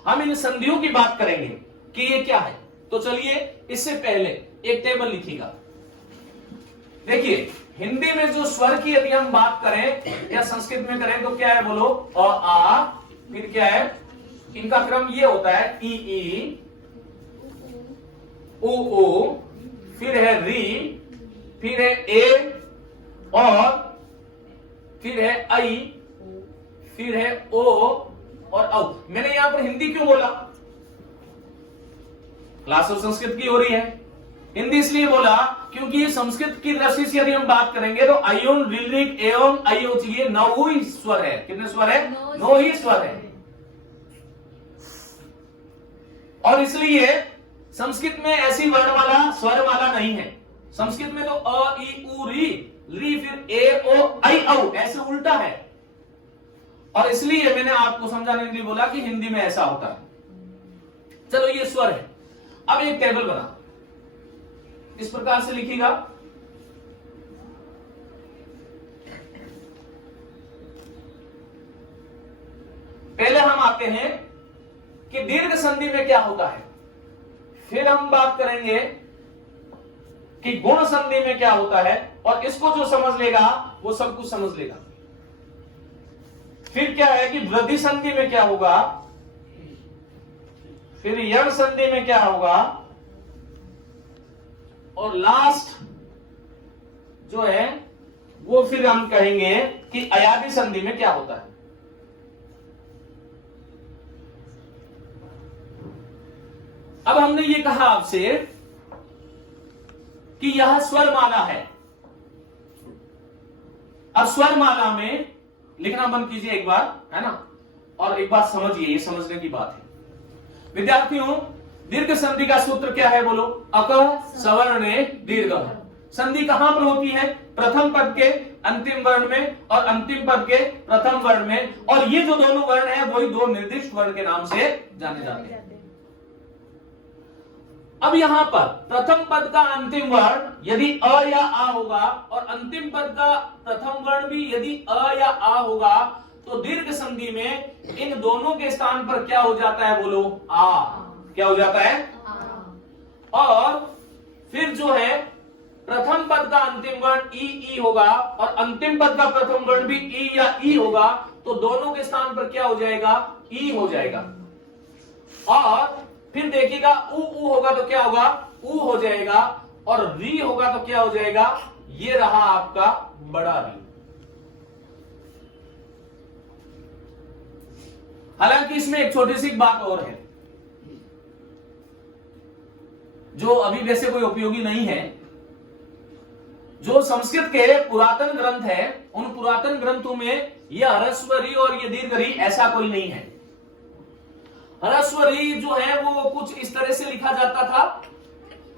हम इन संधियों की बात करेंगे कि ये क्या है। तो चलिए, इससे पहले एक टेबल लिखिएगा। देखिए, हिंदी में जो स्वर की यदि हम बात करें या संस्कृत में करें तो क्या है बोलो? अ, आ, फिर क्या है? इनका क्रम ये होता है ई, उ, फिर है री, फिर है ए, और फिर है आई, फिर है ओ और औ। मैंने यहां पर हिंदी क्यों बोला? क्लास ऑफ संस्कृत की हो रही है। हिंदी इसलिए बोला क्योंकि संस्कृत की दृष्टि से यदि हम बात करेंगे तो अयुन, ऋलिक, एवं, अयोच, ये 9 ही स्वर है। कितने स्वर है? 9 ही स्वर है। और इसलिए संस्कृत में ऐसी वर्णमाला, स्वरमाला नहीं है। संस्कृत में तो अ, ई, उ, री, फिर ए, ओ, आई, औ, ऐसे उल्टा है। और इसलिए मैंने आपको समझाने के लिए बोला कि हिंदी में ऐसा होता है। चलो, ये स्वर है। अब एक टेबल बना, इस प्रकार से लिखिएगा। पहले हम आते हैं कि दीर्घ संधि में क्या होता है, फिर हम बात करेंगे कि गुण संधि में क्या होता है, और इसको जो समझ लेगा वो सब कुछ समझ लेगा। फिर क्या है कि वृद्धि संधि में क्या होगा, फिर यण संधि में क्या होगा, और लास्ट जो है वो फिर हम कहेंगे कि अयादि संधि में क्या होता है। अब हमने ये कहा आपसे कि यह स्वरमाला है। अब स्वरमाला में लिखना बंद कीजिए एक बार, है ना, और एक बात समझिए, ये समझने की बात है विद्यार्थियों। दीर्घ संधि का सूत्र क्या है बोलो? अक सवर्णे दीर्घ। संधि कहां पर होती है? प्रथम पद के अंतिम वर्ण में और अंतिम पद के प्रथम वर्ण में, और ये जो दोनों वर्ण है वही दो निर्दिष्ट वर्ण के नाम से जाने जाते हैं। अब यहां पर प्रथम पद का अंतिम वर्ण यदि अ या आ होगा और अंतिम पद का प्रथम वर्ण भी यदि अ या आ होगा, तो दीर्घ संधि में इन दोनों के स्थान पर क्या हो जाता है बोलो? आ। क्या हो जाता है? और फिर जो है प्रथम पद का अंतिम वर्ण ई होगा और अंतिम पद का प्रथम वर्ण भी ई या ई होगा, तो दोनों के स्थान पर क्या हो जाएगा? ई हो जाएगा। और फिर देखिएगा उ होगा तो क्या होगा? उ हो जाएगा, और री होगा तो क्या हो जाएगा? ये रहा आपका बड़ा री। हालांकि इसमें एक छोटी सी बात और है जो अभी वैसे कोई उपयोगी नहीं है। जो संस्कृत के पुरातन ग्रंथ है, उन पुरातन ग्रंथों में यह ह्रस्व री और ये दीर्घ री ऐसा कोई नहीं है। ह्रस्व री जो है वो कुछ इस तरह से लिखा जाता था,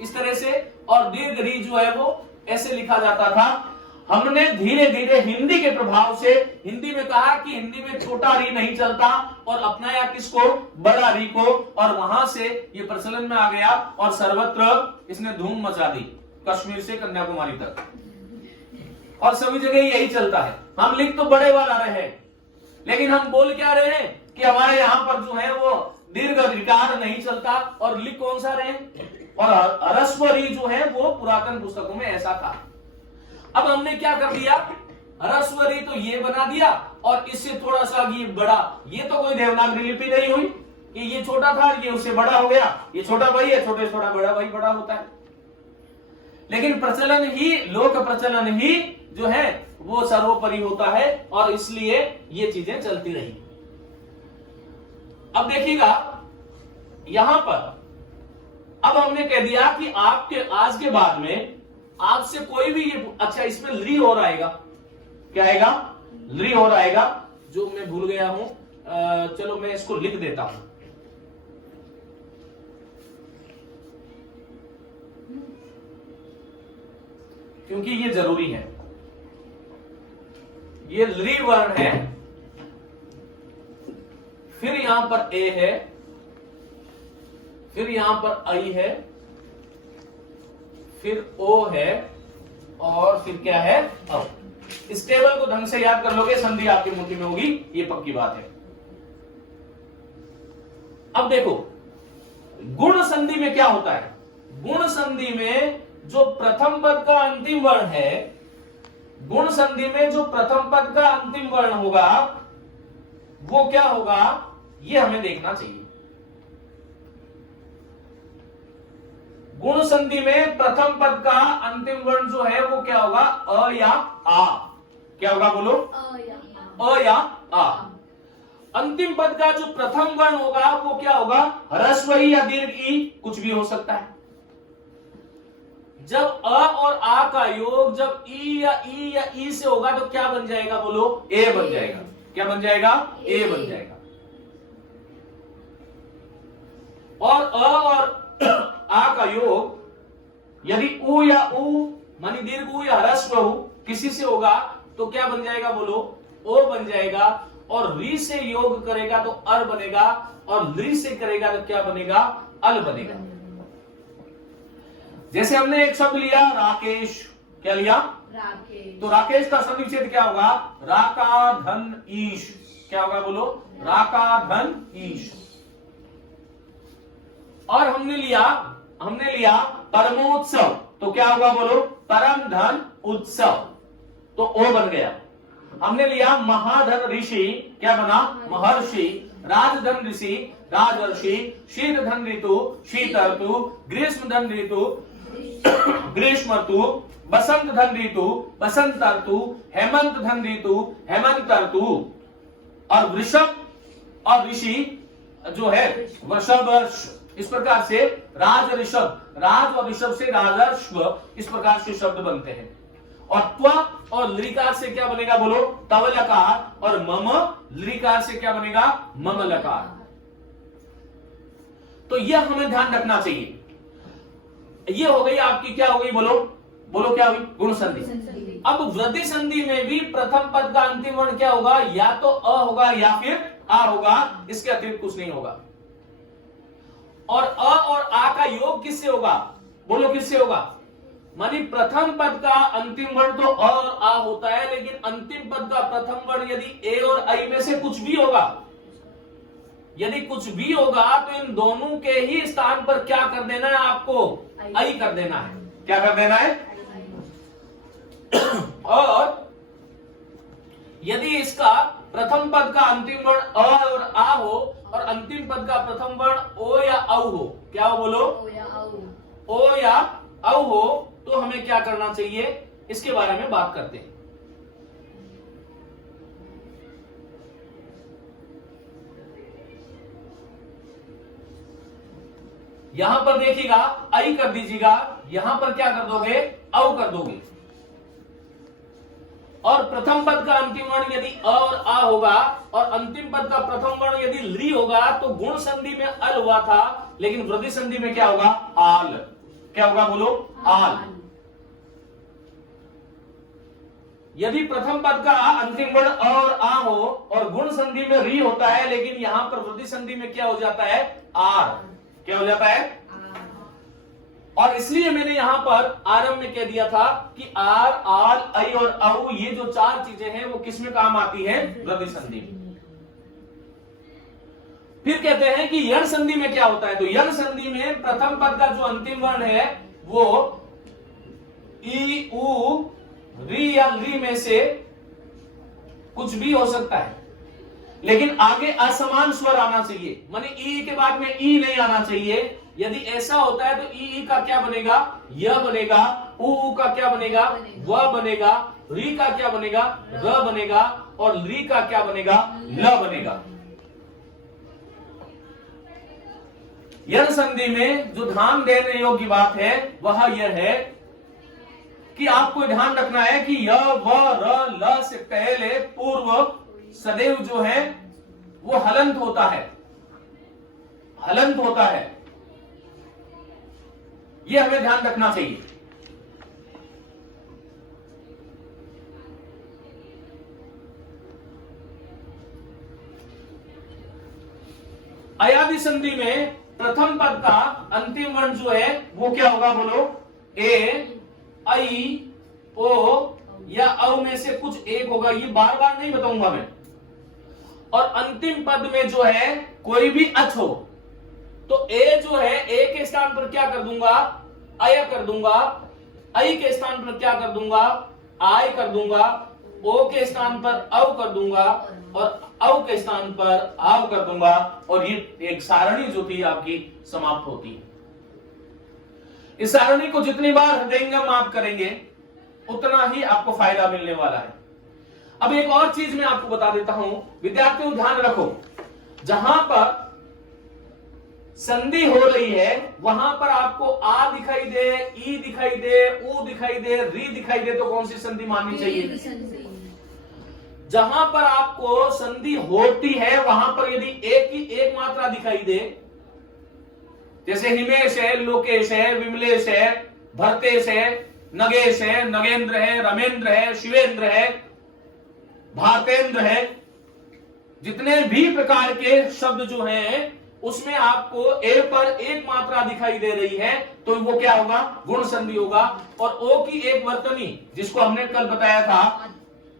इस तरह से, और दीर्घ री जो है वो ऐसे लिखा जाता था। हमने धीरे धीरे हिंदी के प्रभाव से हिंदी में कहा कि हिंदी में छोटा री नहीं चलता और अपनाया किसको? बड़ा री को, और वहां से ये प्रचलन में आ गया और सर्वत्र इसने धूम मचा दी, कश्मीर से कन्याकुमारी तक, और सभी जगह यही चलता है। हम लिख तो बड़े वाला रहे हैं, लेकिन हम बोल क्या रहे हैं कि हमारे यहां पर जो है वो दीर्घ विकार नहीं चलता, और लिख कौन सा रहे? और ह्रस्व री जो है वो पुरातन पुस्तकों में ऐसा था। अब हमने क्या कर दिया? ह्रस्व री तो ये बना दिया और इससे थोड़ा सा ये बड़ा। ये तो कोई देवनागरी लिपि नहीं हुई कि ये छोटा था ये उससे बड़ा हो गया, ये छोटा भाई है, छोटे छोटा बड़ा भाई बड़ा होता है। लेकिन प्रचलन ही, लोक प्रचलन ही जो है वो सर्वोपरि होता है, और इसलिए ये चीजें चलती रही। अब देखिएगा यहां पर, अब हमने कह दिया कि आपके आज के बाद में आपसे कोई भी ये, अच्छा इसमें ली और आएगा, क्या आएगा? ली और आएगा, जो मैं भूल गया हूं, चलो मैं इसको लिख देता हूं। क्योंकि ये जरूरी है। ये ली वर्ण है, फिर यहां पर ए है, फिर यहां पर आई है, फिर ओ है, और फिर क्या है? अब इस टेबल को ढंग से याद कर लोगे, संधि आपकी मुट्ठी में होगी, ये पक्की बात है। अब देखो गुण संधि में क्या होता है? गुण संधि में जो प्रथम पद का अंतिम वर्ण है, गुण संधि में जो प्रथम पद का अंतिम वर्ण होगा वो क्या होगा, ये हमें देखना चाहिए। गुण संधि में प्रथम पद का अंतिम वर्ण जो है वो क्या होगा? अ या आ। क्या होगा बोलो? अ या आ। अंतिम पद का जो प्रथम वर्ण होगा वो क्या होगा? ह्रस्व ई या दीर्घ ई, कुछ भी हो सकता है। जब अ और आ का योग जब ई या ई से होगा तो क्या बन जाएगा बोलो? ए बन जाएगा। क्या बन जाएगा? ए बन जाएगा। और अ और आ का योग यदि उ या उ मानी दीर्घ उ या ह्रस्व उ किसी से होगा तो क्या बन जाएगा बोलो? ओ बन जाएगा। और री से योग करेगा तो अर बनेगा, और री से करेगा तो क्या बनेगा? अल बनेगा। जैसे हमने एक शब्द लिया राकेश, क्या लिया? राकेश। तो राकेश का संधि विच्छेद क्या होगा? राका धन ईश। क्या होगा बोलो? राका धन ईश। और हमने लिया परमोत्सव, तो क्या होगा बोलो? परम धन उत्सव, तो ओ बन गया। हमने लिया महाधन ऋषि, क्या बना? महर्षि। राजधन ऋषि, राजर्षि। शीत धन ऋतु, शीत ऋतु। ग्रीष्म धन ऋतु, ग्रीष्म ऋतु। बसंत धन ऋतु, बसंत ऋतु। हेमंत धन ऋतु, हेमंत ऋतु। और वृषभ और ऋषि जो है वृषभ इस प्रकार से राज ऋषभ, राज और ऋषभ से राजर्श्व, इस प्रकार से शब्द बनते हैं। और त्व और लृकार से क्या बनेगा बोलो, तव लकार, और मम लृकार से क्या बनेगा, मम लकार। तो यह हमें ध्यान रखना चाहिए। ये हो गई आपकी, क्या हो गई बोलो, बोलो क्या हुई, गुण संधि। अब वृद्धि संधि में भी प्रथम पद का अंतिम वर्ण क्या होगा, या तो अ होगा या फिर आ होगा, इसके अतिरिक्त कुछ नहीं होगा। और अ और आ का योग किससे होगा, बोलो किससे होगा, मानी प्रथम पद का अंतिम वर्ण तो अ और आ होता है, लेकिन अंतिम पद का प्रथम वर्ण यदि ए और आई में से कुछ भी होगा, यदि कुछ भी होगा तो इन दोनों के ही स्थान पर क्या कर देना है, आपको आई कर देना है। क्या कर देना है? और यदि इसका प्रथम पद का अंतिम वर्ण अ और आ हो और अंतिम पद का प्रथम वर्ण ओ या औ हो, क्या हो बोलो, ओ या औ हो, तो हमें क्या करना चाहिए, इसके बारे में बात करते हैं। यहां पर देखिएगा आई कर दीजिएगा, यहां पर क्या कर दोगे, औ कर दोगे। और प्रथम पद का अंतिम वर्ण यदि अ और आ होगा और अंतिम पद का प्रथम वर्ण यदि ली होगा, तो गुण संधि में अल हुआ था, लेकिन वृद्धि संधि में क्या होगा, आल। क्या होगा बोलो, आल। यदि प्रथम पद का अंतिम वर्ण अ और आ हो और गुण संधि में री होता है, लेकिन यहां पर वृद्धि संधि में क्या हो जाता है, आर। क्या हो जाता है, और इसलिए मैंने यहां पर आरंभ में कह दिया था कि आर, आल, आई और औ, ये जो चार चीजें हैं वो किसमें काम आती है, वृद्धि संधि में। फिर कहते हैं कि यण संधि में क्या होता है, तो यण संधि में प्रथम पद का जो अंतिम वर्ण है वो ई, उ, री या ली में से कुछ भी हो सकता है, लेकिन आगे असमान स्वर आना चाहिए, माने ई के बाद में ई नहीं आना चाहिए। यदि ऐसा होता है तो ई का क्या बनेगा, य बनेगा, उ का क्या बनेगा, व बनेगा, री का क्या बनेगा, र बनेगा, और ली का क्या बनेगा, ल बनेगा। यण संधि में जो ध्यान देने योग्य बात है वह यह है कि आपको ध्यान रखना है कि य, व, र, ल से पहले पूर्व सदैव जो है वो हलंत होता है, हलंत होता है, यह हमें ध्यान रखना चाहिए। अयादि संधि में प्रथम पद का अंतिम वर्ण जो है वो क्या होगा बोलो, ए, आई, ओ या औ में से कुछ एक होगा, ये बार बार नहीं बताऊंगा मैं। और अंतिम पद में जो है कोई भी अच हो, तो ए जो है, ए के स्थान पर क्या कर दूंगा, अय कर दूंगा, आई के स्थान पर क्या कर दूंगा, आय कर दूंगा, ओ के स्थान पर औ कर दूंगा, और औ के स्थान पर आव कर दूंगा, और ये एक सारणी जो थी आपकी समाप्त होती है। इस सारणी को जितनी बार हृदयंगम आप करेंगे उतना ही आपको फायदा मिलने वाला है। अब एक और चीज मैं आपको बता देता हूं, विद्यार्थियों ध्यान रखो, जहां पर संधि हो रही है वहां पर आपको आ दिखाई दे, ई दिखाई दे, उ दिखाई दे, री दिखाई दे, तो कौन सी संधि माननी चाहिए? जहां पर आपको संधि होती है वहां पर यदि एक की एक मात्रा दिखाई दे, जैसे हिमेश है, लोकेश है, विमलेश है, भरतेश है, नगेश है, नगेंद्र है, रमेंद्र है, शिवेंद्र है, भारतेंद्र है, जितने भी प्रकार के शब्द जो हैं उसमें आपको ए पर एक मात्रा दिखाई दे रही है, तो वो क्या होगा, गुण संधि होगा। और ओ की एक वर्तनी जिसको हमने कल बताया था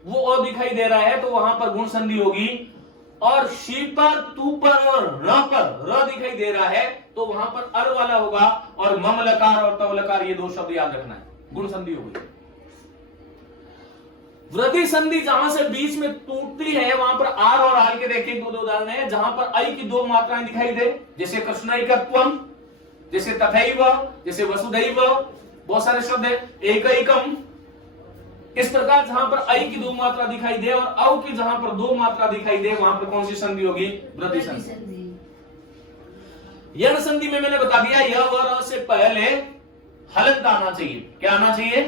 वो ओ दिखाई दे रहा है, तो वहां पर गुण संधि होगी। और शी पर, तू पर और र पर र दिखाई दे रहा है, तो वहां पर अर वाला होगा। और मम लकार और तव लकार, ये दो शब्द याद रखना है, गुण संधि होगी। वृद्धि संधि जहां से बीच में टूटती है वहां पर आर और आल के देखिए दो उदाहरण है, जहां पर आई की दो मात्राएं दिखाई दे, जैसे कृष्णैकत्वम, जैसे तथैव, जैसे वसुधैव, बहुत सारे शब्द है, एकैकम। इस प्रकार जहां पर आई की दो मात्रा दिखाई दे और औ की जहां पर दो मात्रा दिखाई दे, वहां पर कौन सी संधि होगी, वृद्धि संधि। यण संधि में मैंने बता दिया य व र से पहले हलंत आना चाहिए। क्या आना चाहिए?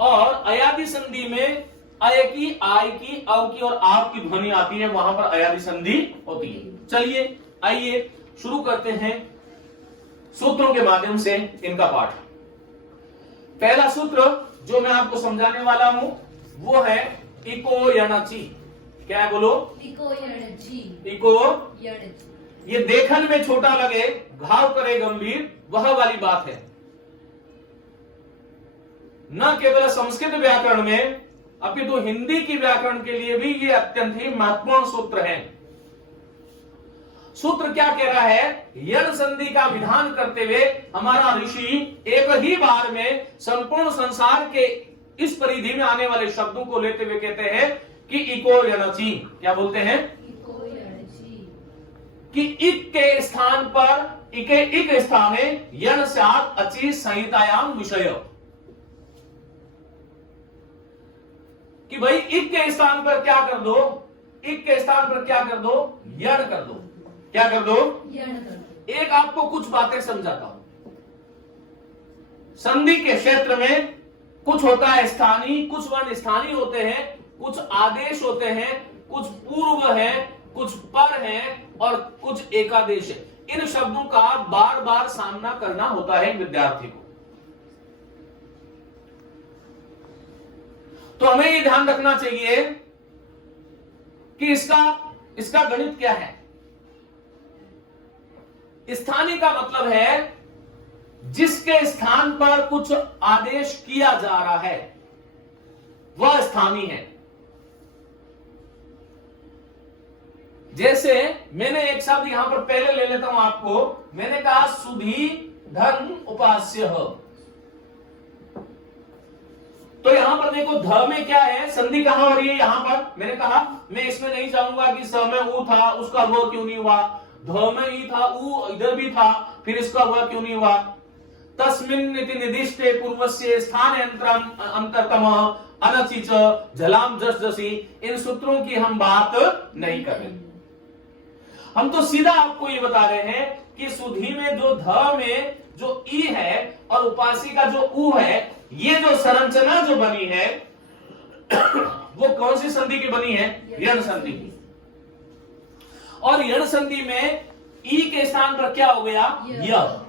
और अयादि संधि में अय की, आय की, अव की और आप की ध्वनि आती है, वहां पर अयादि संधि होती है। चलिए आइए शुरू करते हैं सूत्रों के माध्यम से इनका पाठ। पहला सूत्र जो मैं आपको समझाने वाला हूं वो है इको यणचि। क्या है बोलो? इको यणचि। इको यणचि। ये देखन में छोटा लगे, घाव करे गंभीर, वह वाली बात है। न केवल संस्कृत व्याकरण में अपितु हिंदी की व्याकरण के लिए भी ये अत्यंत ही महत्वपूर्ण सूत्र है। सूत्र क्या कह रहा है? यण संधि का विधान करते हुए हमारा ऋषि एक ही बार में संपूर्ण संसार के इस परिधि में आने वाले शब्दों को लेते हुए कहते हैं कि इको यणचि। क्या बोलते हैं? इको यणचि। कि इक के स्थान पर इक स्थाने यण स्यात् अचि संहितायाम विषय। कि भाई इक के स्थान पर क्या कर दो? इक के स्थान पर क्या कर दो? यण कर दो। क्या कर दो? यण कर दो। एक आपको कुछ बातें समझाता हूं। संधि के क्षेत्र में कुछ होता है स्थानीय, कुछ वर्ण स्थानीय होते हैं, कुछ आदेश होते हैं, कुछ पूर्व है, कुछ पर है और कुछ एकादेश है। इन शब्दों का बार बार सामना करना होता है विद्यार्थी को। तो हमें ये ध्यान रखना चाहिए कि इसका गणित क्या है। स्थानीय का मतलब है जिसके स्थान पर कुछ आदेश किया जा रहा है वह स्थानीय है। जैसे मैंने एक शब्द यहां पर पहले ले लेता हूं आपको। मैंने कहा सुधी धर्म उपास्य। तो यहां पर देखो ध में क्या है? संधि कहां हो रही है? यहां पर मैंने कहा मैं इसमें नहीं चाहूंगा कि स में ऊ था, उसका वो क्यों नहीं हुआ। ध में ई था, ऊ इधर भी था, फिर इसका वह क्यों नहीं हुआ। तस्मिन् इति निर्दिष्टे पूर्वस्य स्थान अंतरतम अनचिच झलाम जस जसी। इन सूत्रों की हम बात नहीं कर रहे। हम तो सीधा आपको ये बता रहे हैं कि सुधी में जो ध में जो ई है और उपासी का जो ऊ है, ये जो संरचना जो बनी है वो कौन सी संधि की बनी है? यण संधि की। और यण संधि में ई के स्थान पर क्या हो गया? य।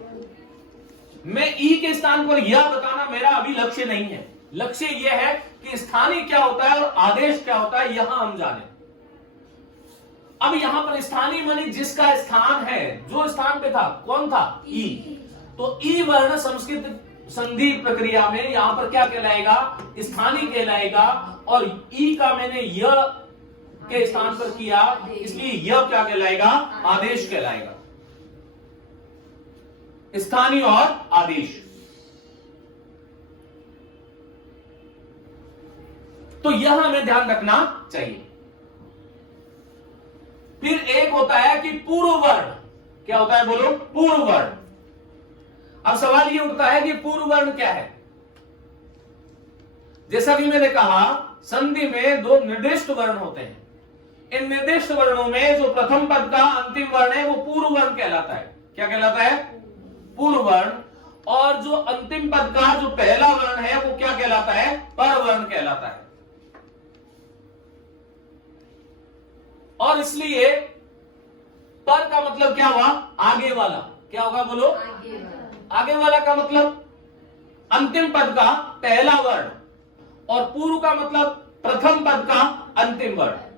मैं ई के स्थान पर यह बताना मेरा अभी लक्ष्य नहीं है। लक्ष्य यह है कि स्थानीय क्या होता है और आदेश क्या होता है, यहां हम जाने। अब यहां पर स्थानीय मानी जिसका स्थान है, जो स्थान पे था, कौन था? ई। तो ई वर्ण संस्कृत संधि प्रक्रिया में यहां पर क्या कहलाएगा? स्थानीय कहलाएगा। और ई का मैंने य के स्थान पर किया, इसलिए यह क्या कहलाएगा? आदेश कहलाएगा। स्थानीय और आदेश। तो यह हमें ध्यान रखना चाहिए। फिर एक होता है कि पूर्व वर्ण। क्या होता है बोलो? पूर्व वर्ण। अब सवाल ये उठता है कि पूर्व वर्ण क्या है? जैसा कि मैंने कहा संधि में दो निर्दिष्ट वर्ण होते हैं। इन निर्दिष्ट वर्णों में जो प्रथम पद का अंतिम वर्ण है वो पूर्व वर्ण कहलाता है। क्या कहलाता है? पूर्व वर्ण। और जो अंतिम पद का जो पहला वर्ण है वो क्या कहलाता है? पर वर्ण कहलाता है। और इसलिए पर का मतलब क्या हुआ? आगे वाला। क्या होगा बोलो? आगे वाला का मतलब अंतिम पद का पहला वर्ण और पूर्व का मतलब प्रथम पद का अंतिम वर्ण।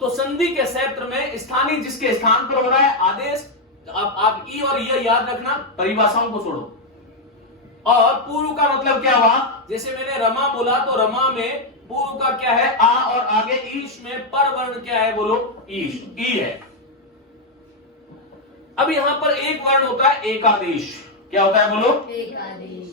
तो संधि के क्षेत्र में स्थानीय जिसके स्थान पर हो रहा है आदेश। आप ई और ये याद रखना, परिभाषाओं को छोड़ो। और पूर्व का मतलब क्या हुआ? जैसे मैंने रमा बोला तो रमा में पूर्व का क्या है? आ और आगे ईश में पर वर्ण क्या है बोलो? ईश। ई है। अब यहां पर एक वर्ण होता है एकादेश। क्या होता है बोलो? एकादेश।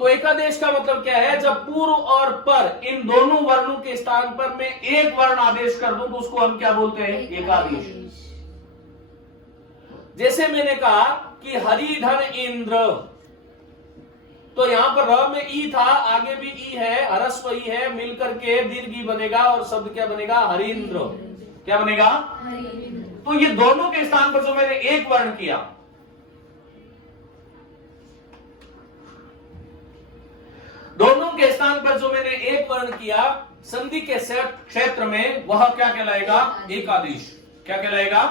तो एकादेश का मतलब क्या है? जब पूर्व और पर इन दोनों वर्णों के स्थान पर मैं एक वर्ण आदेश कर दूं तो उसको हम क्या बोलते हैं? एकादेश। जैसे मैंने कहा कि हरिधर इंद्र, तो यहां पर र में ई था, आगे भी ई है, ह्रस्व ई है, मिलकर के दीर्घ ई बनेगा और शब्द क्या बनेगा? हरिंद्र। क्या बनेगा? तो ये दोनों के स्थान पर जो मैंने एक वर्ण किया, दोनों के स्थान पर जो मैंने एक वर्ण किया संधि के क्षेत्र में, वह क्या कहलाएगा? एकादेश। क्या कहलाएगा?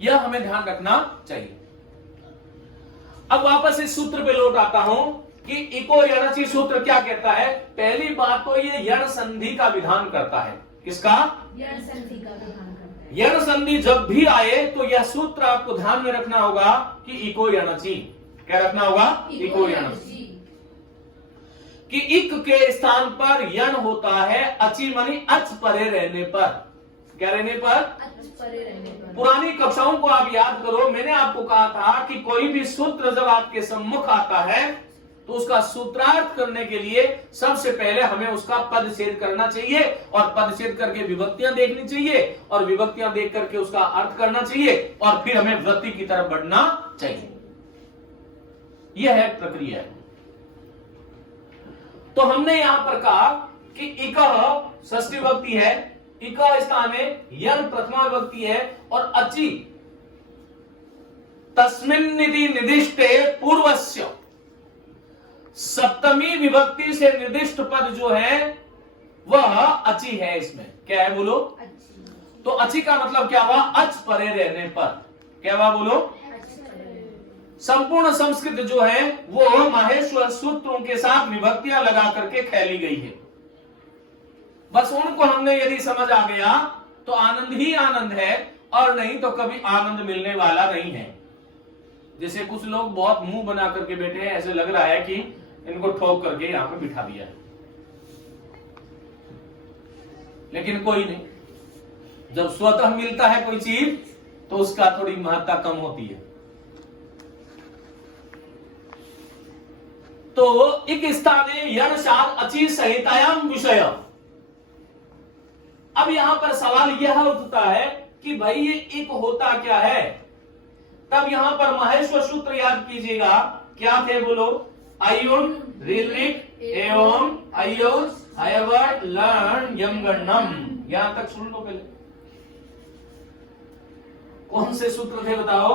यह हमें ध्यान रखना चाहिए। अब वापस इस सूत्र पे लौट आता हूं कि इको यणचि सूत्र क्या कहता है। पहली बात तो ये यण संधि का विधान करता है। किसका? यण संधि का विधान करता है। यण संधि जब भी आए तो यह सूत्र आपको ध्यान में रखना होगा कि इको यणचि। क्या रखना होगा? इको यणचि। कि इक के स्थान पर यण होता है अचि मानी अच परे रहने पर। क्या रहने पर? अच परे रहने पर। पुरानी कक्षाओं को आप याद करो, मैंने आपको कहा था कि कोई भी सूत्र जब आपके सम्मुख आता है तो उसका सूत्रार्थ करने के लिए सबसे पहले हमें उसका पदच्छेद करना चाहिए, और पदच्छेद करके विभक्तियां देखनी चाहिए, और विभक्तियां देख करके उसका अर्थ करना चाहिए, और फिर हमें वृत्ति की तरफ बढ़ना चाहिए। यह है प्रक्रिया। तो हमने यहां पर कहा कि इकः षष्ठी विभक्ति है, इकः स्थान में यण प्रथमा विभक्ति है, और अचि तस्मिन्निति निर्दिष्टे पूर्वस्य सप्तमी विभक्ति से निर्दिष्ट पद जो है वह अचि है। इसमें क्या है बोलो? तो अचि का मतलब क्या हुआ? अच परे रहने पर। क्या हुआ बोलो? संपूर्ण संस्कृत जो है वो माहेश्वर सूत्रों के साथ विभक्तियां लगा करके फैली गई है। बस उनको हमने यदि समझ आ गया तो आनंद ही आनंद है, और नहीं तो कभी आनंद मिलने वाला नहीं है। जैसे कुछ लोग बहुत मुंह बना करके बैठे हैं, ऐसे लग रहा है कि इनको ठोक करके यहां पे बिठा दिया है, लेकिन कोई नहीं। जब स्वतः मिलता है कोई चीज तो उसका थोड़ी महत्ता कम होती है। तो एक स्थाने यण शाद अचि संहितायाम विषय। अब यहां पर सवाल यह उठता है कि भाई ये एक होता क्या है? तब यहां पर महेश्वर सूत्र याद कीजिएगा। क्या थे बोलो? अयुन, ऋलिक, एवं, अयुस, अयवर्त, लर्ण, यमगणम। यहां तक सुन लो पहले। कौन से सूत्र थे बताओ?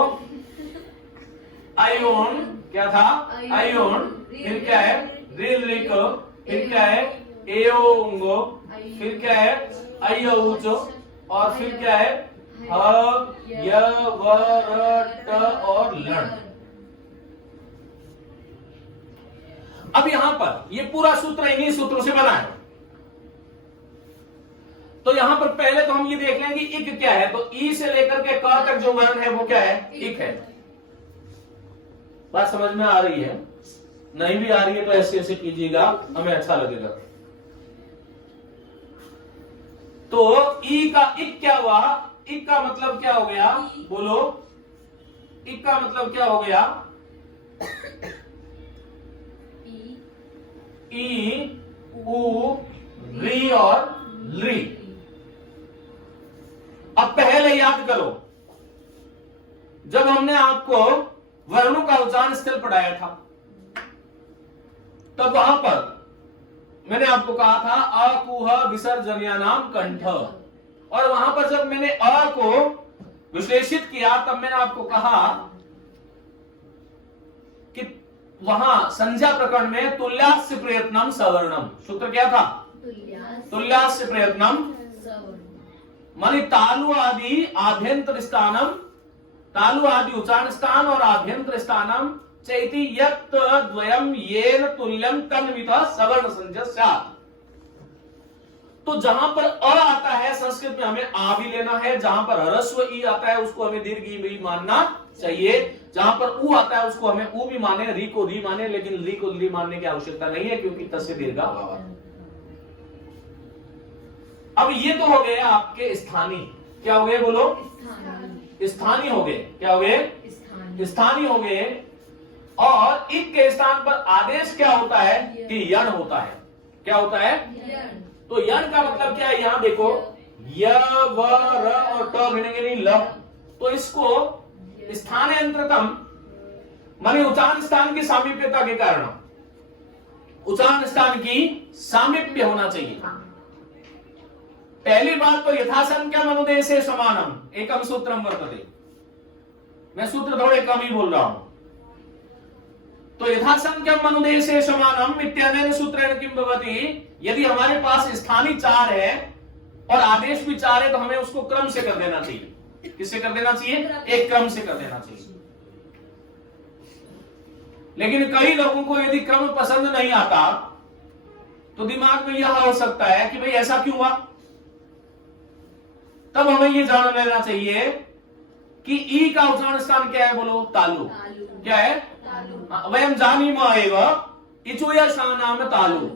अयुन क्या था? अयुन, फिर क्या है? ऋलिक, फिर क्या है? एयोंग, फिर क्या है? अयौच, और फिर क्या है? ह, य, व, र, ट और लण। अब यहां पर ये पूरा सूत्र इन्हीं सूत्रों से बना है। तो यहां पर पहले तो हम ये देख लेंगे इक क्या है। तो ई से लेकर के क तक जो वर्ण है वो क्या है? इक है। बात समझ में आ रही है? नहीं भी आ रही है तो ऐसे ऐसे कीजिएगा, हमें अच्छा लगेगा। तो ई का इक क्या हुआ? इक का मतलब क्या हो गया बोलो? इक का मतलब क्या हो गया? ई, उ, री और ली। अब पहले याद करो, जब हमने आपको वर्णों का उच्चारण स्थल पढ़ाया था तब वहां पर मैंने आपको कहा था अकुह विसर्जन्यानाम कंठ, और वहां पर जब मैंने अ को विश्लेषित किया तब मैंने आपको कहा कि वहां संज्ञा प्रकरण में तुल्यास्य प्रयत्नम सवर्णम। सूत्र क्या था? तुल्यास्य प्रयत्नम, मानी तालु आदि आभ्यंतर स्थानम, तालु आदि उच्चारण स्थान और आभ्यंतर स्थानम चैति यत् द्वयम येन तुल्यम तन्वितः सवर्ण संज्ञा स्यात्। तो जहां पर अ आता है संस्कृत में हमें आ भी लेना है, जहां पर ह्रस्व ई आता है उसको हमें दीर्घ ई भी मानना चाहिए, जहां पर उ आता है उसको हमें उ भी माने, री को री माने, लेकिन ली को ली मानने की आवश्यकता नहीं है क्योंकि तस्य दीर्घा अभाव। अब ये तो हो गए आपके स्थानीय। क्या हो गए बोलो? स्थानीय हो गए। क्या हो गए? स्थानीय हो गए। और इक के स्थान पर आदेश क्या होता है? कि यण होता है। क्या होता है? तो यण का मतलब क्या है? यहां देखो य, व, र और ट मिलेंगे नहीं, ल। तो इसको स्थानांतरतम माने उच्चारण स्थान की सामीप्यता के कारण उच्चारण स्थान की सामीप्य होना चाहिए। पहली बात तो यथासंख्यम अनुदेशे समानम एकम सूत्रम वर्तते। मैं सूत्र थोड़े कम ही बोल रहा हूं। तो यथासंख्यम अनुदेशे समानम इत्यनेन सूत्रेण किम भवति, यदि हमारे पास स्थानीय 4 है और आदेश भी 4 है तो हमें उसको क्रम से कर देना चाहिए। किससे कर देना चाहिए? एक क्रम से कर देना चाहिए। लेकिन कई लोगों को यदि क्रम पसंद नहीं आता तो दिमाग में यह हो सकता है कि भाई ऐसा क्यों हुआ। तब हमें यह जान लेना चाहिए कि ई का उच्चारण स्थान क्या है? बोलो तालु। क्या है? वयम जानीम एव इचुयशानाम तालु।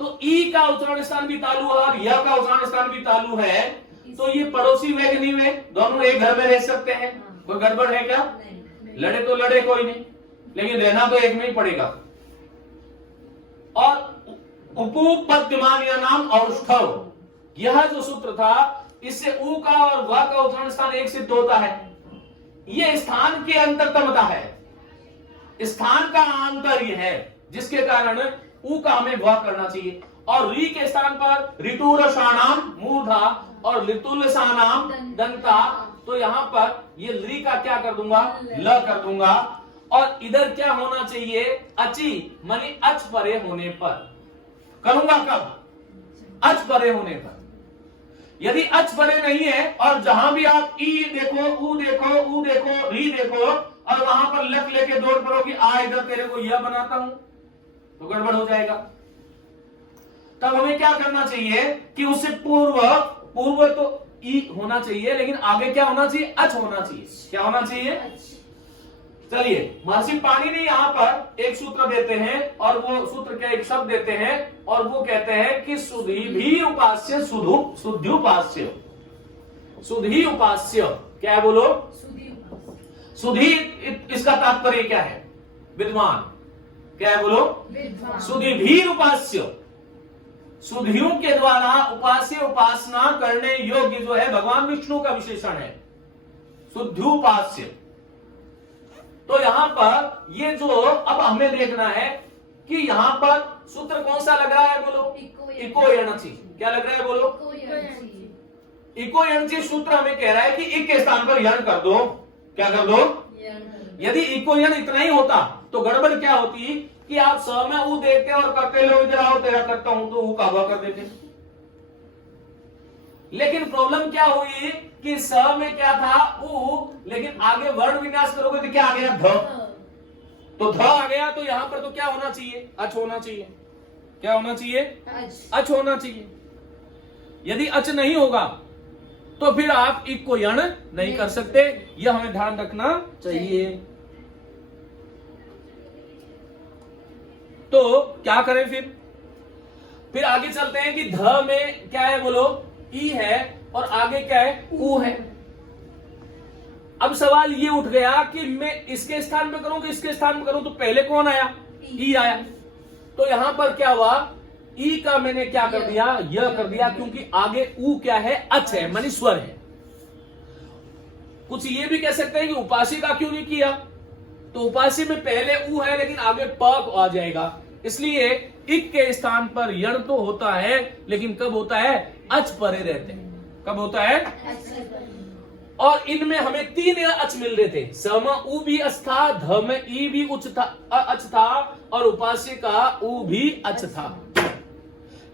तो ई का उच्चारण स्थान भी तालु है और य का उच्चारण स्थान भी तालु है। तो ये पड़ोसी वे कि नहीं वे? दोनों एक घर में रह सकते हैं। कोई गड़बड़ है क्या? लड़े तो लड़े कोई नहीं, लेकिन रहना तो एक में ही पड़ेगा। और उपपद्यमान या नाम औष्ठव, यह जो सूत्र था इससे ऊ का और व का उच्चारण स्थान एक सिद्ध होता है। यह स्थान की अंतरतमता है, स्थान का आंतर्य है, जिसके कारण ऊ का हमें व करना चाहिए। और री के स्थान पर ऋतुर शानाम मूर्धा और लितुल सानाम दंता, तो यहां पर ये री का क्या कर दूंगा? ल कर दूंगा। और इधर क्या होना चाहिए? अची मानी अच परे होने पर। करूंगा कब? अच परे होने पर। यदि अच परे नहीं है और जहां भी आप ई देखो, ऊ देखो, ऊ देखो, री देखो और वहां पर लक लेके दौड़ पड़ो कि आ इधर तेरे को यह बनाता हूं, तो गड़बड़ हो जाएगा। तब हमें क्या करना चाहिए कि उससे पूर्व तो ई होना चाहिए, लेकिन आगे क्या होना चाहिए? अच होना चाहिए। क्या होना चाहिए? चलिए, महर्षि पाणिनि यहां पर एक सूत्र देते हैं और वो सूत्र क्या? एक शब्द देते हैं और वो कहते हैं कि सुधी भी उपास्य शुद्धि उपास्य। सुधी उपास्य क्या है? बोलो। सुधी, इसका तात्पर्य क्या है? विद्वान। क्या है? बोलो। सुधी भी उपास्य, सुधियों के द्वारा उपास्य उपासना करने योग्य जो है भगवान विष्णु का विशेषण है शुद्धोपास्य। तो यहां पर ये जो अब हमें देखना है कि यहां पर सूत्र कौन सा लग रहा है? बोलो। इको यणचि। क्या लग रहा है? बोलो। इको यणचि सूत्र हमें कह रहा है कि इक के स्थान पर यण कर दो। क्या कर दो? यदि इको यण इतना ही होता तो गड़बड़ क्या होती कि आप स में ऊ देखते और करते लो इधर आओ तेरा करता हूं तो ऊ का व कर देते। लेकिन प्रॉब्लम क्या हुई कि स में क्या था? ऊ, लेकिन आगे वर्ण विन्यास करोगे तो क्या आ गया? ध। तो ध आ गया तो यहां पर तो क्या होना चाहिए? अच होना चाहिए। क्या होना चाहिए? अच होना चाहिए। यदि अच नहीं होगा तो फिर आप इक को यण नहीं कर सकते। यह हमें ध्यान रखना चाहिए। तो क्या करें फिर आगे चलते हैं कि ध में क्या है? बोलो। ई है और आगे क्या है? ऊ है। अब सवाल ये उठ गया कि मैं इसके स्थान पे करूं कि इसके स्थान पे करूं, तो पहले कौन आया? ई आया। तो यहां पर क्या हुआ? ई का मैंने क्या कर दिया? यह कर दिया, क्योंकि आगे ऊ क्या है? अच है, मानी स्वर है। कुछ ये भी कह सकते हैं कि उपासी का क्यों नहीं किया? तो उपासी में पहले ऊ है लेकिन आगे प आ जाएगा, इसलिए इक के स्थान पर यण तो होता है, लेकिन कब होता है? अच परे रहते हैं। कब होता है? और इनमें हमें 3 अच मिल रहे थे। स में ऊ भी अच था, ध में ई भी अच था और उपास्य का ऊ भी अच था।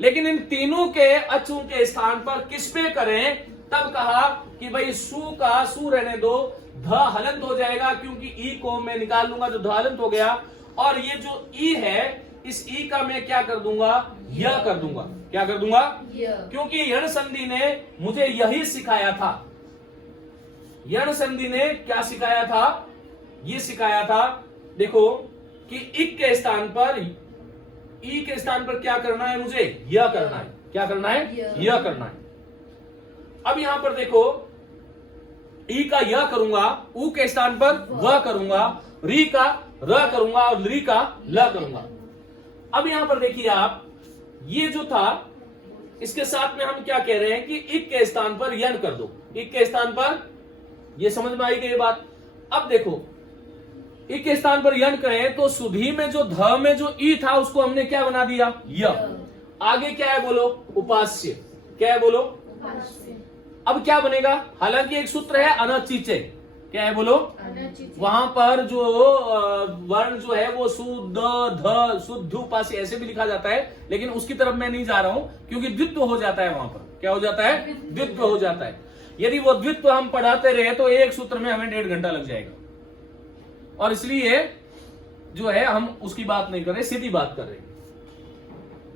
लेकिन इन तीनों के अचों के स्थान पर किस पे करें? तब कहा कि भाई सु का सु रहने दो, ध हलंत हो जाएगा क्योंकि ई को मैं निकाल लूंगा तो ध हलंत हो गया। और ये जो ई है इस ई का मैं क्या कर दूंगा? यह कर दूंगा। क्या कर दूंगा? क्योंकि यण संधि ने मुझे यही सिखाया था। यण संधि ने क्या सिखाया था? ये सिखाया था, देखो, कि इक के स्थान पर, ई के स्थान पर क्या करना है? मुझे यह करना है। क्या करना है? यह करना है। अब यहां पर देखो, ई का यह करूंगा, ऊ के स्थान पर व करूंगा, री का र करूंगा और ली का ल करूंगा। अब यहां पर देखिए आप, ये जो था इसके साथ में हम क्या कह रहे हैं कि इक के स्थान पर यण कर दो। इक के स्थान पर, ये समझ में आई गई बात। अब देखो, इक के स्थान पर यण करें तो सुधी में जो ध में जो ई था उसको हमने क्या बना दिया? य। आगे क्या है? बोलो। उपास्य। क्या है बोलो? उपास्य। अब क्या बनेगा? हालांकि एक सूत्र है अनचिचे, क्या है बोलो? अनचित। वहां पर जो वर्ण जो है वो शुद्ध ध शुद्ध उपास्य ऐसे भी लिखा जाता है, लेकिन उसकी तरफ मैं नहीं जा रहा हूं क्योंकि द्वित्व हो जाता है वहां पर। क्या हो जाता है? द्वित्व हो जाता है। यदि वो द्वित्व हम पढ़ाते रहे तो एक सूत्र में हमें 1.5 घंटा लग जाएगा, और इसलिए जो है हम उसकी बात नहीं कर रहे, सीधी बात कर रहे हैं।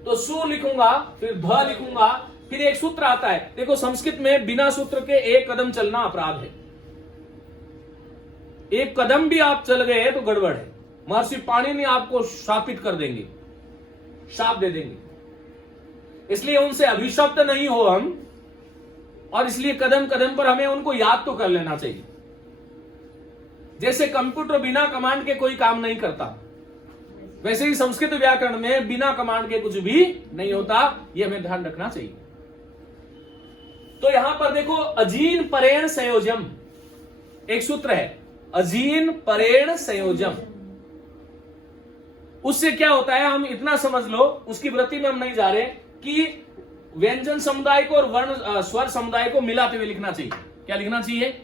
तो सु लिखूंगा, फिर ध लिखूंगा, फिर एक सूत्र आता है। देखो संस्कृत में बिना सूत्र के एक कदम चलना अपराध है। एक कदम भी आप चल गए तो गड़बड़ है। महर्षि पाणिनि आपको शापित कर देंगे, शाप दे देंगे। इसलिए उनसे अभिशप्त नहीं हो हम, और इसलिए कदम कदम पर हमें उनको याद तो कर लेना चाहिए। जैसे कंप्यूटर बिना कमांड के कोई काम नहीं करता, वैसे ही संस्कृत व्याकरण में बिना कमांड के कुछ भी नहीं होता। यह हमें ध्यान रखना चाहिए। तो यहां पर देखो, अजीन परेण संयोजम एक सूत्र है, अजीन परेण संयोजम। उससे क्या होता है, हम इतना समझ लो, उसकी वृत्ति में हम नहीं जा रहे, कि व्यंजन समुदाय को और वर्ण स्वर समुदाय को मिलाते हुए लिखना चाहिए। क्या लिखना चाहिए?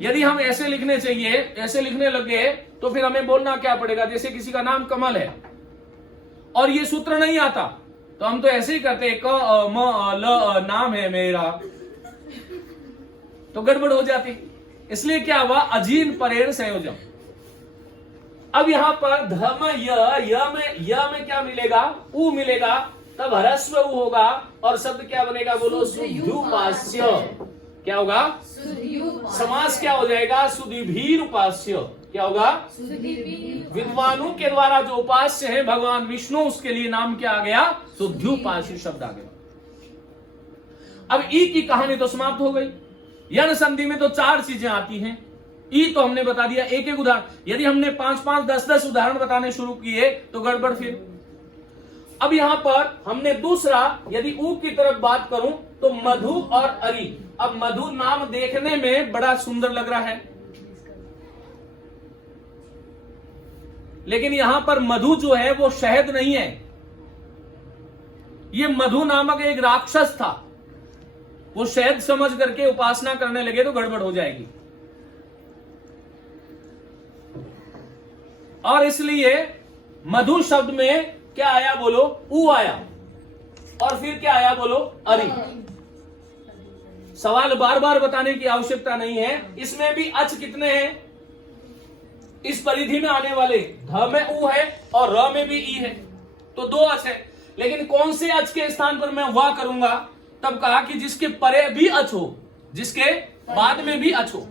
यदि हम ऐसे लिखने चाहिए, ऐसे लिखने लगे, तो फिर हमें बोलना क्या पड़ेगा? जैसे किसी का नाम कमल है और ये सूत्र नहीं आता, तो हम तो ऐसे ही करते, क म ल नाम है मेरा, तो गड़बड़ हो जाती। इसलिए क्या हुआ? अजीन परेण संयोजम। अब यहां पर धम य में क्या मिलेगा? उ मिलेगा, तब ह्रस्व उ होगा, और शब्द क्या बनेगा बोलो? सुध्युपास्य। क्या होगा? समास क्या हो जाएगा? सुधीभीर उपास्य। क्या होगा? विद्वानों के द्वारा जो उपास्य है भगवान विष्णु, उसके लिए नाम क्या आ गया? सुध्युपास्य शब्द आ गया। अब ई की कहानी तो समाप्त हो गई। यण संधि में तो 4 चीजें आती हैं। ई तो हमने बता दिया, एक एक उदाहरण। यदि हमने 5-5, 10-10 उदाहरण बताने शुरू किए तो गड़बड़ फिर। अब यहां पर हमने दूसरा, यदि ऊ की तरफ बात करूं तो मधु और अरि। अब मधु नाम देखने में बड़ा सुंदर लग रहा है, लेकिन यहां पर मधु जो है वो शहद नहीं है। ये मधु नामक एक राक्षस था, वो शहद समझ करके उपासना करने लगे तो गड़बड़ हो जाएगी। और इसलिए मधु शब्द में क्या आया बोलो? ऊ आया, और फिर क्या आया बोलो? अरि। सवाल बार बार बताने की आवश्यकता नहीं है। इसमें भी अच कितने हैं? इस परिधि में आने वाले ध में ऊ है और र में भी ई है, तो 2 अच है। लेकिन कौन से अच के स्थान पर मैं वाह करूंगा? तब कहा कि जिसके परे भी अच हो, जिसके बाद में भी अच हो।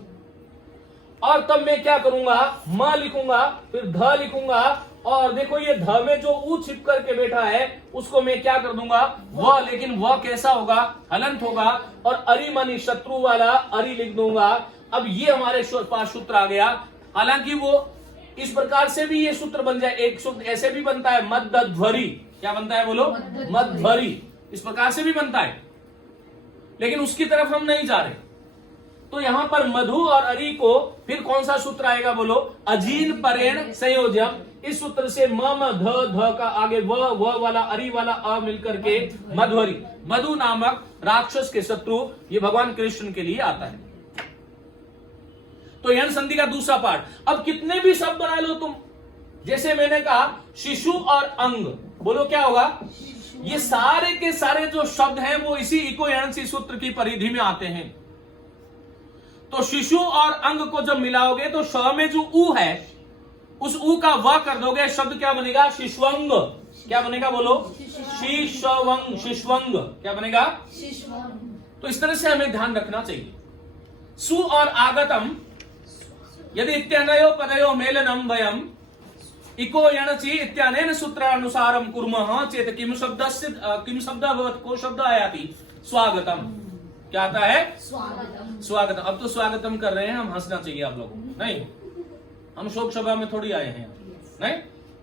और तब मैं क्या करूंगा? म लिखूंगा, फिर ध लिखूंगा, और देखो ये ध में जो ऊ छिप करके बैठा है उसको मैं क्या कर दूंगा? व। लेकिन व कैसा होगा? हलंत होगा। और अरि मानी शत्रु वाला अरि लिख दूंगा। अब ये हमारे पास सूत्र आ गया। हालांकि वो इस प्रकार से भी ये सूत्र बन जाए, एक सूत्र ऐसे भी बनता है, मध्यध्वरि। क्या बनता है बोलो? मध्यध्वरि। इस प्रकार से भी बनता है, लेकिन उसकी तरफ हम नहीं जा रहे। तो यहां पर मधु और अरि को फिर कौन सा सूत्र आएगा बोलो? अजीन परेण संयोजम। इस सूत्र से म ध ध का आगे व वाला अरि वाला अ मिलकर के मध्वरि, मधु नामक राक्षस के शत्रु, ये भगवान कृष्ण के लिए आता है। तो यण संधि का दूसरा पार्ट। अब कितने भी शब्द बना लो तुम, जैसे मैंने कहा शिशु और अंग, बोलो क्या होगा? ये सारे के सारे जो शब्द हैं वो इसी इको यणसी सूत्र की परिधि में आते हैं। तो शिशु और अंग को जब मिलाओगे तो श में जो ऊ है उस ऊ का व कर दोगे, शब्द क्या बनेगा? शिश्वंग। क्या बनेगा बोलो? शिश्वंग। शिश्वंग क्या बनेगा? तो इस तरह से हमें ध्यान रखना चाहिए। सु और आगतम यदि इत्यानयो पदयो मेलनम वयम इको यणचि इत्यानेन सूत्रानुसारम कुर्मः चेत किम शब्द भवत्? को शब्द आयाति? स्वागतम। क्या आता है? स्वागतम। स्वागतम। अब तो स्वागतम कर रहे हैं हम, हंसना चाहिए आप लोगों को। नहीं, हम शोक सभा में थोड़ी आए हैं, नहीं,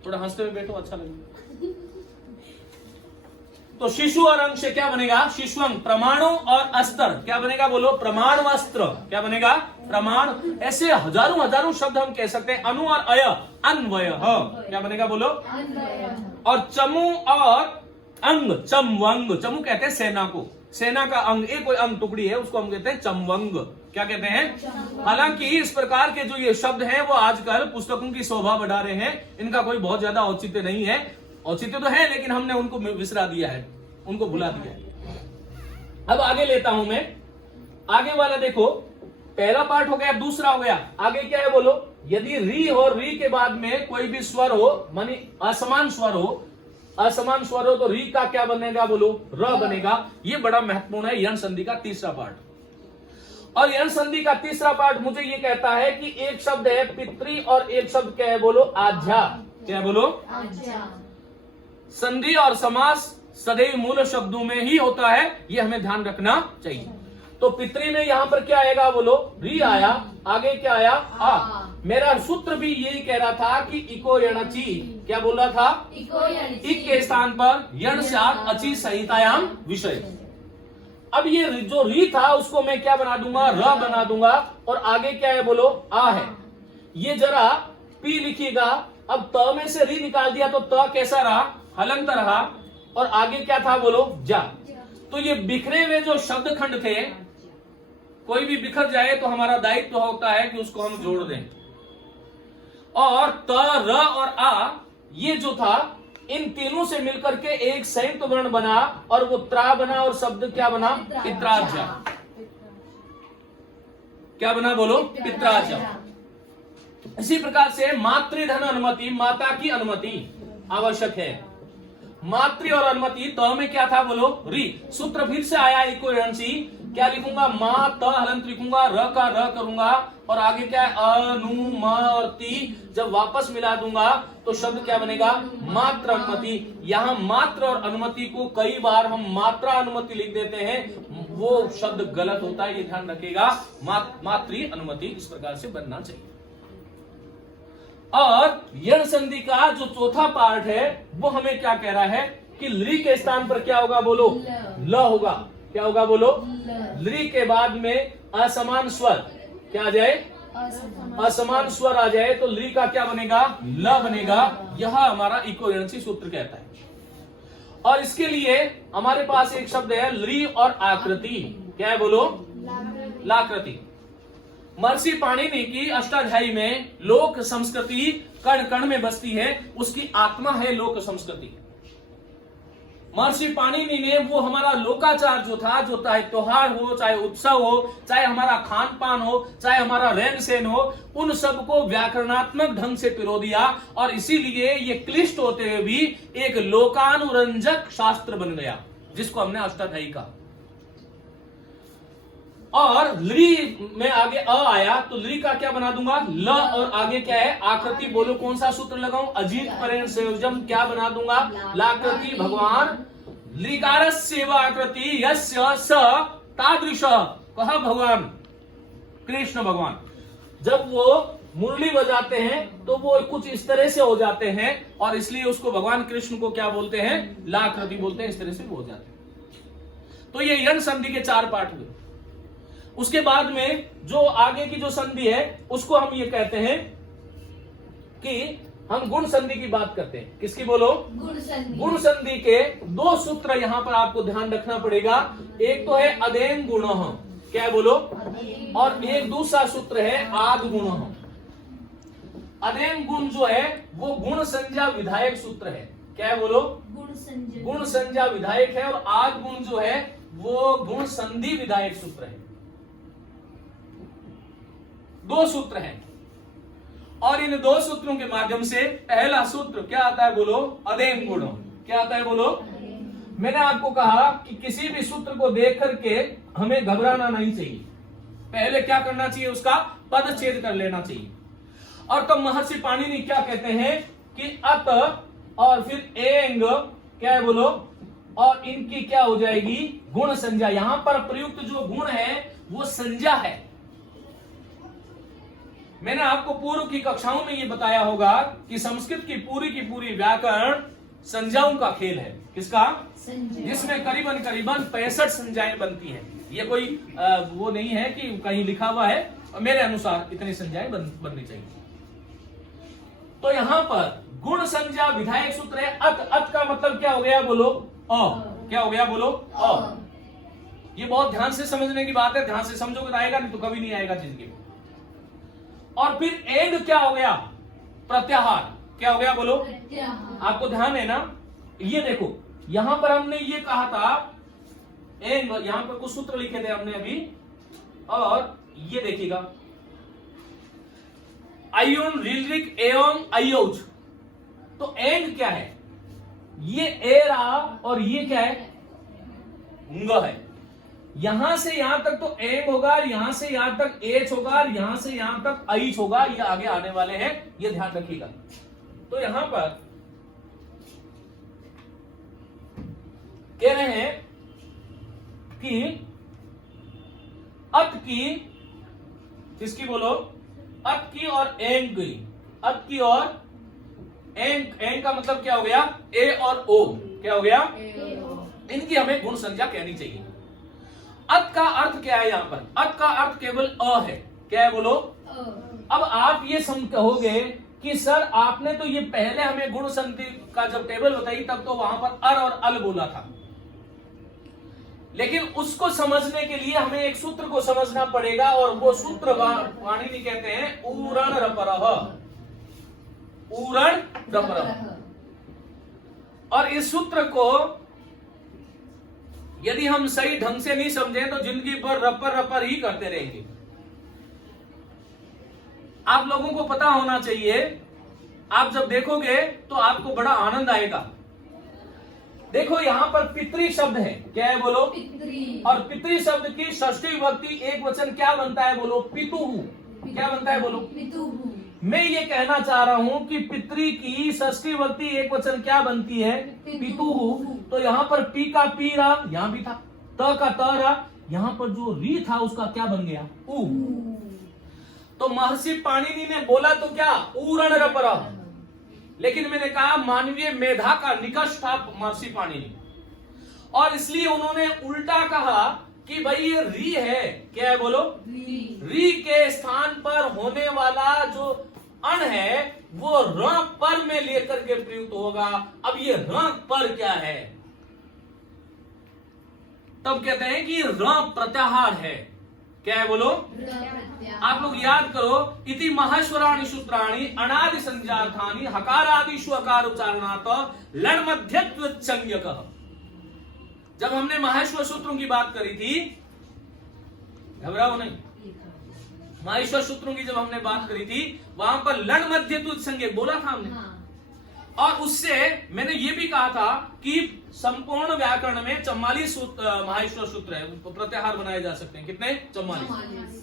थोड़ा हंसते हुए बैठो, अच्छा लगेगा। तो शिशु और अंग से क्या बनेगा? शिशुअंग। प्रमाणु और अस्त्र क्या बनेगा बोलो? प्रमाण वस्त्र। क्या बनेगा? प्रमाण। ऐसे हजारों हजारों शब्द हम कह सकते हैं। अनु और अय, अन्वय। क्या बनेगा बोलो? और चमु और अंग, चमवंग। चमु कहते हैं सेना को, सेना का अंग, एक कोई अंग टुकड़ी है, उसको हम कहते हैं चमवंग। क्या कहते हैं? हालांकि इस प्रकार के जो ये शब्द हैं वो आजकल पुस्तकों की शोभा बढ़ा रहे हैं, इनका कोई बहुत ज्यादा औचित्य नहीं है। औचित्य तो है लेकिन हमने उनको विसरा दिया है, उनको भुला दिया है। अब आगे लेता हूं मैं, आगे वाला देखो, पहला पार्ट हो गया, दूसरा हो गया, आगे क्या है बोलो? यदि री और री के बाद में कोई भी स्वर हो, मानी असमान स्वर हो, असमान स्वर हो तो री का क्या बनेगा बोलो? र बनेगा। ये बड़ा महत्वपूर्ण है यण संधि का तीसरा पार्ट। और यण संधि का तीसरा पार्ट मुझे ये कहता है कि एक शब्द है पितृ और एक शब्द क्या है बोलो? आध्या। क्या है बोलो? आज्ञा। संधि और समास सदैव मूल शब्दों में ही होता है, ये हमें ध्यान रखना चाहिए। तो पितृ में यहां पर क्या आएगा बोलो? री आया, आगे क्या आया? आ। मेरा सूत्र भी यही कह रहा था कि इको यणचि, क्या बोल रहा था? इक के स्थान पर यण सात अचि संहितायाम विषय। अब ये जो री था उसको मैं क्या बना दूंगा? र बना दूंगा। और आगे क्या है बोलो? आ है। ये जरा पी लिखिएगा। अब त में से री निकाल दिया तो त कैसा रहा? हलंत रहा। और आगे क्या था बोलो? जा। तो ये बिखरे हुए जो शब्द खंड थे, कोई भी बिखर जाए तो हमारा दायित्व होता है कि उसको हम जोड़ दें। और त, र और आ, ये जो था, इन तीनों से मिलकर के एक संयुक्त वर्ण बना और वो त्रा बना और शब्द क्या बना? पित्राज्या। क्या बना बोलो? पित्राज्या। इसी प्रकार से मातृधन अनुमति, माता की अनुमति आवश्यक है। मातृ और अनुमति, त में क्या था बोलो? री। सूत्र फिर से आया इको यणचि। क्या लिखूंगा? मा त हलंत लिखूंगा, र का र करूंगा और आगे क्या है? अनु म और ती। जब वापस मिला दूंगा तो शब्द क्या बनेगा? मात्र अनुमति। यहां मात्र और अनुमति को कई बार हम मात्रा अनुमति लिख देते हैं, वो शब्द गलत होता है, ये ध्यान रखिएगा। मातृ अनुमति इस प्रकार से बनना चाहिए। और यण संधि का जो चौथा पार्ट है वो हमें क्या कह रहा है कि ली के स्थान पर क्या होगा बोलो? ल होगा। क्या होगा बोलो? ली के बाद में असमान स्वर क्या आ जाए? असमान स्वर आ जाए तो ली का क्या बनेगा? ल बनेगा। यह हमारा इको यणचि सूत्र कहता है। और इसके लिए हमारे पास एक शब्द है ली और आकृति। क्या है बोलो? लाकृति। महर्षि पाणिनि की अष्टाध्यायी में लोक संस्कृति कण कण में बसती है, उसकी आत्मा है लोक संस्कृति। महर्षि पाणिनि ने वो हमारा लोकाचार जो था, जो चाहे त्योहार हो, चाहे उत्सव हो, चाहे हमारा खान पान हो, चाहे हमारा रहन सहन हो, उन सबको व्याकरणात्मक ढंग से पिरो दिया और इसीलिए ये क्लिष्ट होते हुए भी एक लोकानुरंजक शास्त्र बन गया, जिसको हमने अष्टाध्यायी कहा। और ली में आगे अ आया तो ली का क्या बना दूंगा? ल। और आगे क्या है? आकृति। बोलो कौन सा सूत्र लगाऊं? अजीत परेण संयोजम। क्या बना दूंगा? लाकृति। भगवान लिकारस्यैव आकृति यस्य स तादृश। कहा भगवान कृष्ण भगवान जब वो मुरली बजाते हैं तो वो कुछ इस तरह से हो जाते हैं और इसलिए उसको भगवान कृष्ण को क्या बोलते हैं? लाकृति बोलते हैं। इस तरह से हो जाते हैं। तो ये यण संधि के 4 पार्ट हुए। उसके बाद में जो आगे की जो संधि है उसको हम ये कहते हैं कि हम गुण संधि की बात करते हैं। किसकी बोलो? गुण संधि के 2 सूत्र यहां पर आपको ध्यान रखना पड़ेगा। एक तो है अदेन गुण, क्या है बोलो? और एक दूसरा सूत्र है आद गुण। अदेन गुण जो है वो गुण संज्ञा विधायक सूत्र है। क्या है बोलो? गुण संज्ञा विधायक है। और आद गुण जो है वो गुण संधि विधायक सूत्र है। 2 सूत्र हैं और इन 2 सूत्रों के माध्यम से पहला सूत्र क्या आता है बोलो? अदेन गुण। क्या आता है बोलो? मैंने आपको कहा कि किसी भी सूत्र को देख करके हमें घबराना नहीं चाहिए, पहले क्या करना चाहिए? उसका पदच्छेद कर लेना चाहिए। और तब महर्षि पाणिनि क्या कहते हैं कि अत और फिर एंग, क्या है बोलो? और इनकी क्या हो जाएगी? गुण संज्ञा। यहां पर प्रयुक्त जो गुण है वो संज्ञा है। मैंने आपको पूर्व की कक्षाओं में ये बताया होगा कि संस्कृत की पूरी व्याकरण संज्ञाओं का खेल है। किसका? जिसमें करीबन 65 संज्ञाएं बनती हैं। ये कोई वो नहीं है कि कहीं लिखा हुआ है, मेरे अनुसार इतनी संज्ञाएं बननी चाहिए। तो यहां पर गुण संज्ञा विधायक सूत्र है अत। अत का मतलब क्या हो गया बोलो? अ। क्या हो गया बोलो? अ। ये बहुत ध्यान से समझने की बात है, ध्यान से समझोगे तो आएगा, नहीं तो कभी नहीं आएगा जिंदगी में। और फिर एंग क्या हो गया? प्रत्याहार। क्या हो गया बोलो? आपको ध्यान है ना? ये देखो यहां पर हमने ये कहा था एंग, यहां पर कुछ सूत्र लिखे थे हमने अभी, और ये देखिएगा आयोन, रिलरिक, एओंग, अयोज। तो एंग क्या है? ये ए रहा और ये क्या है? उंग है। यहां से यहां तक तो एंग होगा, यहां से यहां तक एच होगा, यहां से यहां तक ऐच होगा, ये आगे आने वाले हैं, ये ध्यान रखिएगा। तो यहां पर कह रहे हैं कि अत की, किसकी बोलो? अत की और एंग की। अत की और एंग। एंग का मतलब क्या हो गया? ए और ओ। क्या हो गया? इनकी हमें गुण संख्या कहनी चाहिए। अत का अर्थ क्या है? यहां पर अत का अर्थ केवल अ है। क्या है बोलो? अब आप ये कहोगे कि सर आपने तो ये पहले हमें गुण संधि का जब टेबल बताई तब तो वहां पर अर और अल बोला था, लेकिन उसको समझने के लिए हमें एक सूत्र को समझना पड़ेगा, और वो सूत्र वाणिनि कहते हैं ऊरण रपरः। ऊरण रपरः। और इस सूत्र को यदि हम सही ढंग से नहीं समझे तो जिंदगी भर रपर रपर ही करते रहेंगे। आप लोगों को पता होना चाहिए, आप जब देखोगे तो आपको बड़ा आनंद आएगा। देखो यहां पर पितृ शब्द है। क्या है बोलो? पितृ। और पितृ शब्द की षष्ठी विभक्ति एक वचन क्या बनता है बोलो? पितुहु। क्या बनता है बोलो? पितुहु। मैं ये कहना चाह रहा हूं कि पितृ की षष्ठी विभक्ति एक वचन क्या बनती है? पितुहु। तो यहां पर पी का पी रहा, यहां भी था, त का त रहा, यहां पर जो री था उसका क्या बन गया? उ। तो महर्षि पाणिनि ने बोला तो क्या? ऊरण रपरः। लेकिन मैंने कहा मानवीय मेधा का निकष था महर्षि पाणिनि, और इसलिए उन्होंने उल्टा कहा कि भाई ये री है। क्या है बोलो? री के स्थान पर होने वाला जो अण है वो र पर में लेकर के प्रयुक्त होगा। अब ये र पर क्या है? तब कहते हैं कि र प्रत्याहार है। क्या है बोलो? आप लोग याद करो, इति महश्वराणि सूत्राणि अनादि संजार्थानि हकारादिषु अकार उच्चारणात् लण मध्यत्व संज्ञकः। जब हमने माहेश्वर सूत्रों की बात करी थी, घबराओ नहीं, माहेश्वर सूत्रों की जब हमने बात करी थी वहां पर लण मध्यत्व संज्ञक बोला था हमने। और उससे मैंने ये भी कहा था कि संपूर्ण व्याकरण में 44 माहेश्वर सूत्र है, प्रत्याहार बनाए जा सकते हैं। कितने? 44।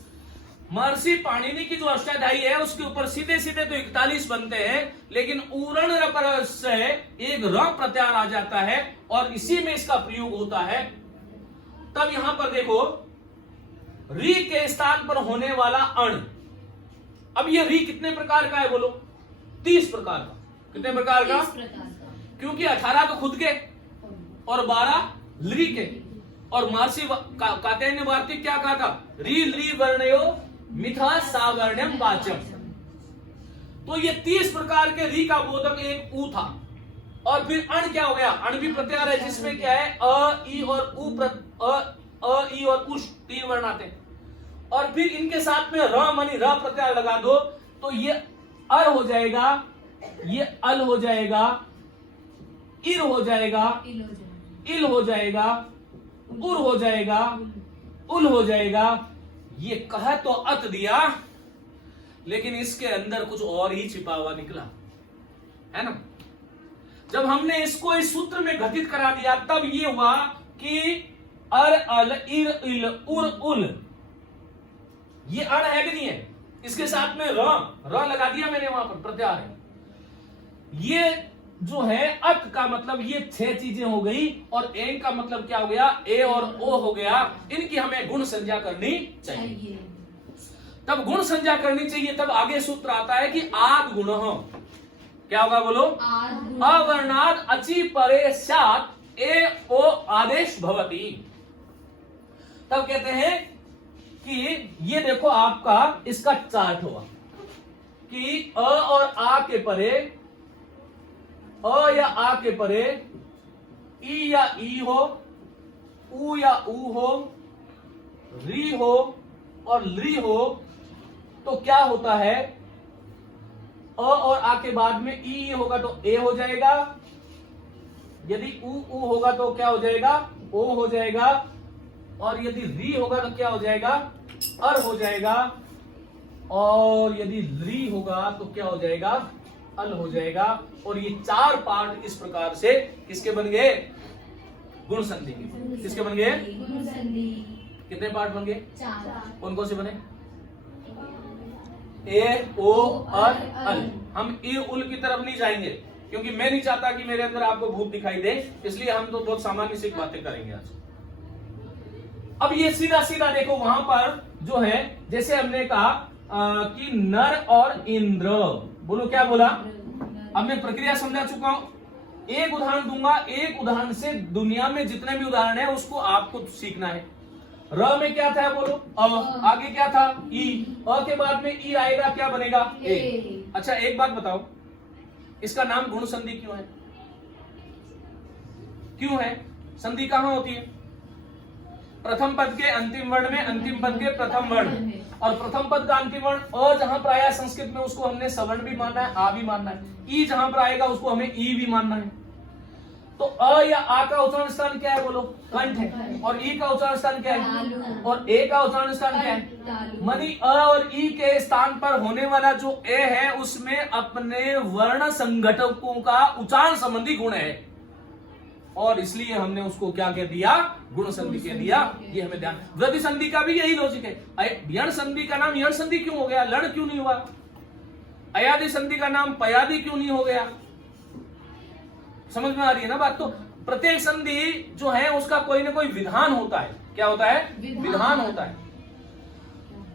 महर्षि पाणिनि की जो अष्टाध्यायी है उसके ऊपर सीधे सीधे तो 41 बनते हैं, लेकिन ऊरण रपर से एक र प्रत्याहार आ जाता है और इसी में इसका प्रयोग होता है। तब यहां पर देखो री के स्थान पर होने वाला अण। अब ये री कितने प्रकार का है बोलो? 30 प्रकार का। कितने प्रकार का? क्योंकि 18 तो खुद के और 12 ली के। और महर्षि कात्यायन वार्तिक क्या कहा था? री ली वर्णयो मिथा सावर्ण्यम वाचम। तो ये 30 प्रकार के री का बोधक एक ऊ था। और फिर अण क्या हो गया? अण भी प्रत्याहार है, जिसमें क्या है? अ, ई और उ अ, ई और उष 3 वर्ण आते हैं। और फिर इनके साथ में र मनी र प्रत्याहार लगा दो तो ये अर हो जाएगा, ये अल हो जाएगा, इर हो जाएगा, इल हो जाएगा, उर हो जाएगा, उल हो जाएगा। ये कह तो अत दिया, लेकिन इसके अंदर कुछ और ही छिपा हुआ निकला है ना। जब हमने इसको इस सूत्र में घटित करा दिया तब ये हुआ कि अर अल इर इल उर उल, ये अण है कि नहीं है? इसके साथ में र लगा दिया मैंने, वहां पर प्रत्याहार है। ये जो है अत का मतलब ये 6 चीजें हो गई, और एंग का मतलब क्या हो गया? ए और ओ हो गया। इनकी हमें गुण संज्ञा करनी चाहिए। तब गुण संज्ञा करनी चाहिए, तब आगे सूत्र आता है कि आद गुण। क्या होगा बोलो? अवर्णाद अचि परे स्यात् ए ओ आदेश भवति। तब कहते हैं कि ये देखो आपका इसका चार्ट होगा कि अ और आ के परे, अ या आ के परे ई या ई हो, उ या उ हो, री हो और ली हो तो क्या होता है, अ और आ के बाद में ई होगा तो ए हो जाएगा, यदि ऊ होगा तो क्या हो जाएगा, ओ हो जाएगा, और यदि री होगा तो क्या हो जाएगा, अर हो जाएगा, और यदि ली होगा तो क्या हो जाएगा, अल हो जाएगा। और ये चार पार्ट इस प्रकार से किसके बन गए, गुण संधि के। किसके बन गए, गुण संधि। कितने पार्ट बन गए, 4। कौन कौन से बने, ए ओ अर अल। हम ए उल की तरफ नहीं जाएंगे क्योंकि मैं नहीं चाहता कि मेरे अंदर आपको भूत दिखाई दे, इसलिए हम तो बहुत सामान्य सी बातें करेंगे आज। अब ये सीधा सीधा देखो, वहां पर जो है जैसे हमने कहा कि नर और इंद्र, बोलो क्या बोला, अब मैं प्रक्रिया समझा चुका हूं। एक उदाहरण दूंगा, एक उदाहरण से दुनिया में जितने भी उदाहरण है उसको आपको सीखना है। र में क्या था बोलो, अ, आगे क्या था, ई, अ के बाद में ई आएगा, क्या बनेगा, ए। अच्छा एक बात बताओ, इसका नाम गुण संधि क्यों है, क्यों है, संधि कहां होती है, प्रथम पद के अंतिम वर्ण में, अंतिम पद के प्रथम वर्ण, और प्रथम पद का अंतिम वर्ण अ जहां पर आया संस्कृत में उसको हमने सवर्ण भी मानना है, आ भी मानना है, ई जहां पर आएगा उसको हमें ई भी मानना है। तो अ या आ का उच्चारण स्थान क्या है बोलो, कंठ है, और ई का उच्चारण स्थान क्या है, और ए का उच्चारण स्थान क्या है, मानी अ और ई के स्थान पर होने वाला जो ए है उसमें अपने वर्ण संघटकों का उच्चारण संबंधी गुण है, और इसलिए हमने उसको क्या कह दिया, गुण संधि कह दिया। ये हमें ध्यान, वृद्धि संधि का भी यही लॉजिक है। यण संधि का नाम यण संधि क्यों हो गया, लड़ क्यों नहीं हुआ, अयादि संधि का नाम पयादि क्यों नहीं हो गया, समझ में आ रही है ना बात। तो प्रत्येक संधि जो है उसका कोई ना कोई विधान होता है, क्या होता है, विधान होता है।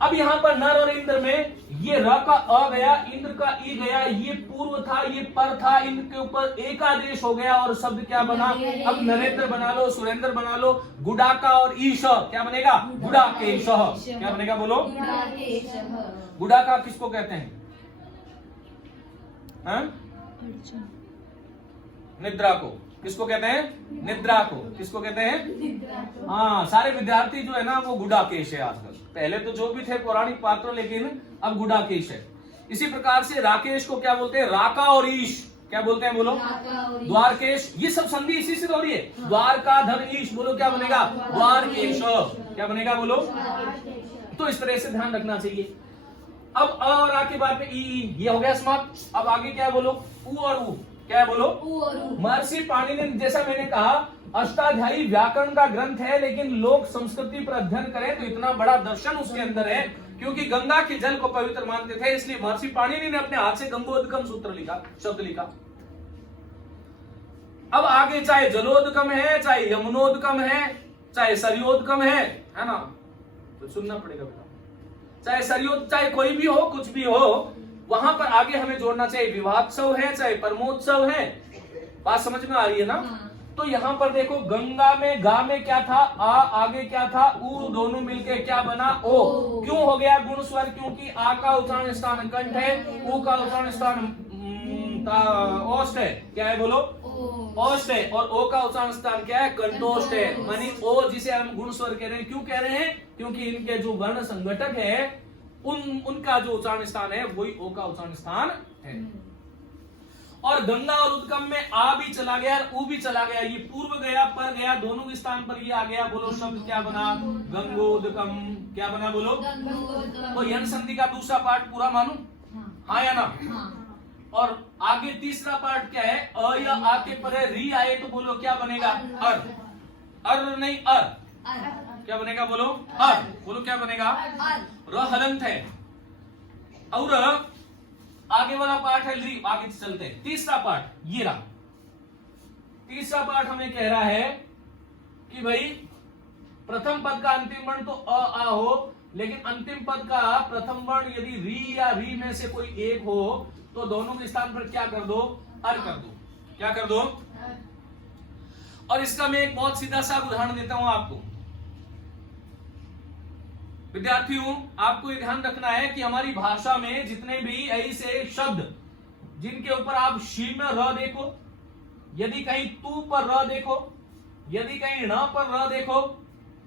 अब यहां पर नर और इंद्र में ये र का अ गया, इंद्र का ई गया, ये पूर्व था, ये पर था, इनके ऊपर एकादेश हो गया और शब्द क्या बना, अब नरेंद्र बना लो, सुरेंद्र बना लो, गुडाका और ईश क्या बनेगा, गुडाकेश, क्या बनेगा बोलो, गुडाका किसको कहते हैं, निद्रा को, किसको कहते हैं, निद्रा को, किसको कहते हैं, हाँ सारे विद्यार्थी जो है ना वो गुडाकेश है आजकल, पहले तो जो भी थे पौराणिक पात्र, लेकिन अब गुडाकेश है। इसी प्रकार से राकेश को क्या बोलते हैं, राका और ईश, क्या बोलते हैं बोलो, द्वारकेश। ये सब संधि इसी से हो रही है, द्वारका धन ईश, बोलो क्या बनेगा, द्वारकेश, क्या बनेगा बोलो। तो इस तरह से ध्यान रखना चाहिए। अब अ और आ के बाद में ई, ये हो गया समाप्त। अब आगे क्या है बोलो, उ और उ, क्या है बोलो, महर्षि पाणिनि, जैसा मैंने कहा अष्टाध्यायी व्याकरण का ग्रंथ है, लेकिन लोग संस्कृति पर अध्ययन करें तो इतना बड़ा दर्शन उसके अंदर है, क्योंकि गंगा के जल को पवित्र मानते थे, इसलिए महर्षि पाणिनि ने अपने हाथ से गंगोदकम सूत्र लिखा, शब्द लिखा। अब आगे चाहे जलोदकम है, चाहे यमुनोदकम है, चाहे सरयोदकम है ना, तो सुनना पड़ेगा बेटा, चाहे सरयोद, चाहे कोई भी हो, कुछ भी हो, वहां पर आगे हमें जोड़ना चाहिए विवाहोत्सव है, चाहे परमोत्सव है। बात समझ में आ रही है ना। तो यहाँ पर देखो, गंगा में गा में क्या था, आ, आगे क्या था, उ, दोनों मिलके क्या बना, ओ। क्यों हो गया गुण स्वर, क्योंकि आ का उच्चारण स्थान कंठ है, उ का उच्चारण स्थान ओष्ठ है, क्या है बोलो, ओष्ठ है, और ओ का उच्चारण स्थान क्या है, कंठोष्ठ है, मानी ओ जिसे हम गुण स्वर कह रहे हैं। क्यों कह रहे हैं, क्योंकि इनके जो वर्ण संघटक है उनका जो उच्चारण स्थान है वही ओ का उच्चारण स्थान है। और गंगा और उद्गम में आ भी चला गया और उ भी चला गया, ये पूर्व गया, पर गया, दोनों के स्थान पर ये आ गया, बोलो शब्द क्या बना, गंगोदकम, क्या बना बोलो। तो यण संधि का दूसरा पार्ट पूरा मानू, हाँ या ना। और आगे तीसरा पार्ट क्या है, अ या आ के पर री आए तो बोलो क्या बनेगा, अर, अर नहीं अर, क्या बनेगा बोलो, अर, बोलो क्या बनेगा, र हलंत है। और आगे वाला पार्ट है ली, आगे चलते हैं। तीसरा पार्ट ये रहा, तीसरा पार्ट हमें कह रहा है कि भाई प्रथम पद का अंतिम वर्ण तो अ आ हो, लेकिन अंतिम पद का प्रथम वर्ण यदि री या री में से कोई एक हो तो दोनों के स्थान पर क्या कर दो, अर कर दो, क्या कर दो। और इसका मैं एक बहुत सीधा सा उदाहरण देता हूं आपको। विद्यार्थियों, आपको ये ध्यान रखना है कि हमारी भाषा में जितने भी ऐसे शब्द जिनके ऊपर आप शी में र देखो, यदि कहीं तू पर र देखो, यदि कहीं न पर र देखो,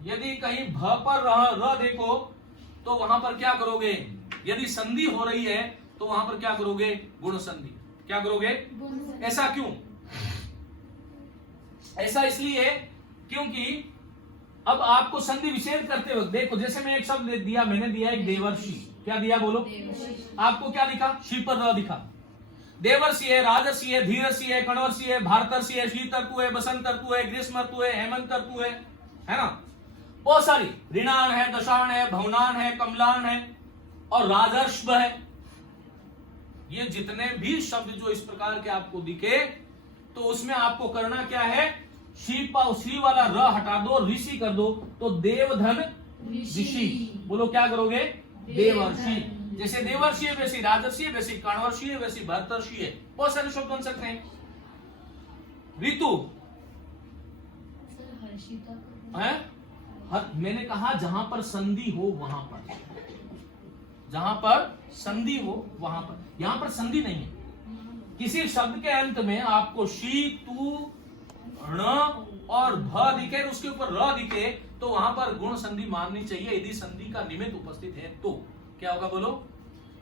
यदि कहीं भ पर र देखो तो वहां पर क्या करोगे, यदि संधि हो रही है तो वहां पर क्या करोगे, गुण संधि। क्या करोगे? ऐसा क्यों? ऐसा इसलिए क्योंकि अब आपको संधि विच्छेद करते वक्त देखो, जैसे मैं एक शब्द दिया, मैंने दिया एक देवर्षि। क्या दिया बोलो? आपको क्या दिखा? शी पर र दिखा। देवर्षि है, राजर्षि है, धीरषि है, कणवर्षि है, भारतर्षि है, शीत ऋतु है, बसंत ऋतु है, ग्रीष्म ऋतु है, हेमंत ऋतु है ना? बहुत सारी, ऋणान है, दशान है, भवनान है, कमलान है और राजर्षभ है। ये जितने भी शब्द जो इस प्रकार के आपको दिखे तो उसमें आपको करना क्या है, शी वाला र हटा दो, ऋषि कर दो, तो देवधन ऋषि। बोलो क्या करोगे? देवर्षि। जैसे देवर्षि है वैसे राजर्षि है, वैसे काणवर्षि है, वैसे भरतर्षि है। बहुत सारे शब्द बन सकते हैं। ऋतु है, मैंने कहा जहां पर संधि हो वहां पर, जहां पर संधि हो वहां पर, यहां पर संधि नहीं है। किसी शब्द के अंत में आपको शी, तू, ण और भ दिखे, उसके ऊपर र दिखे, तो वहां पर गुण संधि माननी चाहिए। यदि संधि का निमित्त उपस्थित है तो क्या होगा बोलो?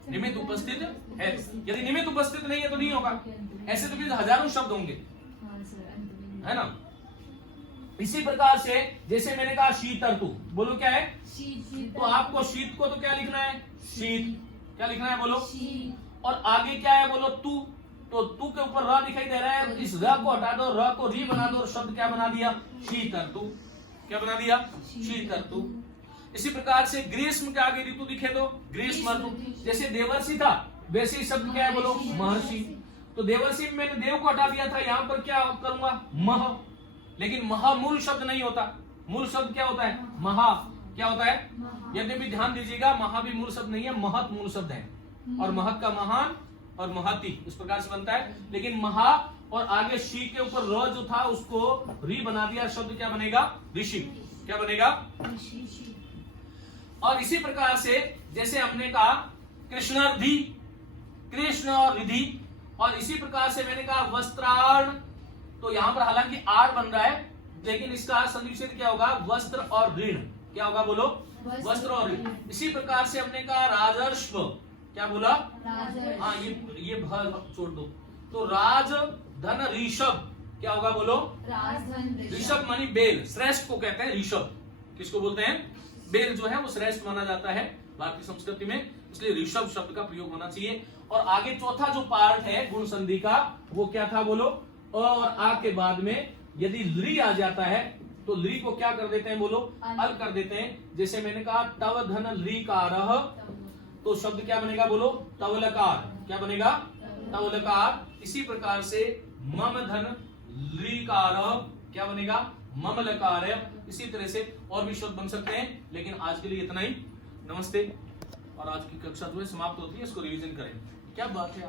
निमित्त उपस्थित है। यदि निमित्त उपस्थित नहीं है तो नहीं होगा। ऐसे तो भी हजारों शब्द होंगे, है ना? इसी प्रकार से जैसे मैंने कहा शीत ऋतु, बोलो क्या है? तो आपको शीत को तो क्या लिखना है? शीत। क्या लिखना है बोलो? और आगे क्या है बोलो? तू। तो तू के ऊपर र दिखाई दे रहा है, इस र को हटा दो, र को री बना दो और शब्द क्या बना दिया? शीत ऋतु। क्या बना दिया? शीत ऋतु। इसी प्रकार से ग्रीष्म के आगे ऋतु दिखे तो ग्रीष्म ऋतु। जैसे देवर्षि था वैसे शब्द क्या है बोलो? महर्षि। तो देवर्षि में मैंने देव को हटा दिया था, यहां पर क्या करूंगा? मह। लेकिन महा मूल शब्द नहीं होता। मूल शब्द क्या होता है? महा। क्या होता है? यद्यपि ध्यान दीजिएगा, महा भी मूल शब्द नहीं है, महत मूल शब्द है। और महत का महान और महती इस प्रकार से बनता है। लेकिन महा और आगे शी के ऊपर र जो था उसको री बना दिया, शब्द क्या बनेगा? ऋषि। क्या बनेगा? और इसी प्रकार से जैसे हमने कहा कृष्णार्धि, कृष्ण और रिधि, और इसी प्रकार से मैंने कहा वस्त्राण, तो यहां पर हालांकि आर बन रहा है लेकिन इसका संधि विच्छेद क्या होगा? वस्त्र और ऋण। क्या होगा बोलो? वस्त्र और ऋण। इसी प्रकार से हमने कहा राजर्षभ। क्या बोला? हाँ, ये भ छोड़ दो, तो राज धन ऋषभ। क्या होगा बोलो? ऋषभ मानी बेल, श्रेष्ठ को कहते हैं ऋषभ। किसको बोलते हैं? बेल जो है वो श्रेष्ठ माना जाता है भारतीय संस्कृति में, इसलिए ऋषभ शब्द का प्रयोग होना चाहिए। और आगे चौथा जो पार्ट है गुण संधि का वो क्या था बोलो? अ और आ के बाद में यदि ली आ जाता है तो ली को क्या कर देते हैं बोलो? अल कर देते हैं। जैसे मैंने कहा तव धन लीकारः, तो शब्द क्या बनेगा बोलो? तवलकार। क्या बनेगा? तवलकार। इसी प्रकार से मम धन लीकारः क्या बनेगा? ममलकार। इसी तरह से और भी शब्द बन सकते हैं, लेकिन आज के लिए इतना ही। नमस्ते। और आज की कक्षा जो है समाप्त होती है, इसको रिवीजन करें। क्या बात है।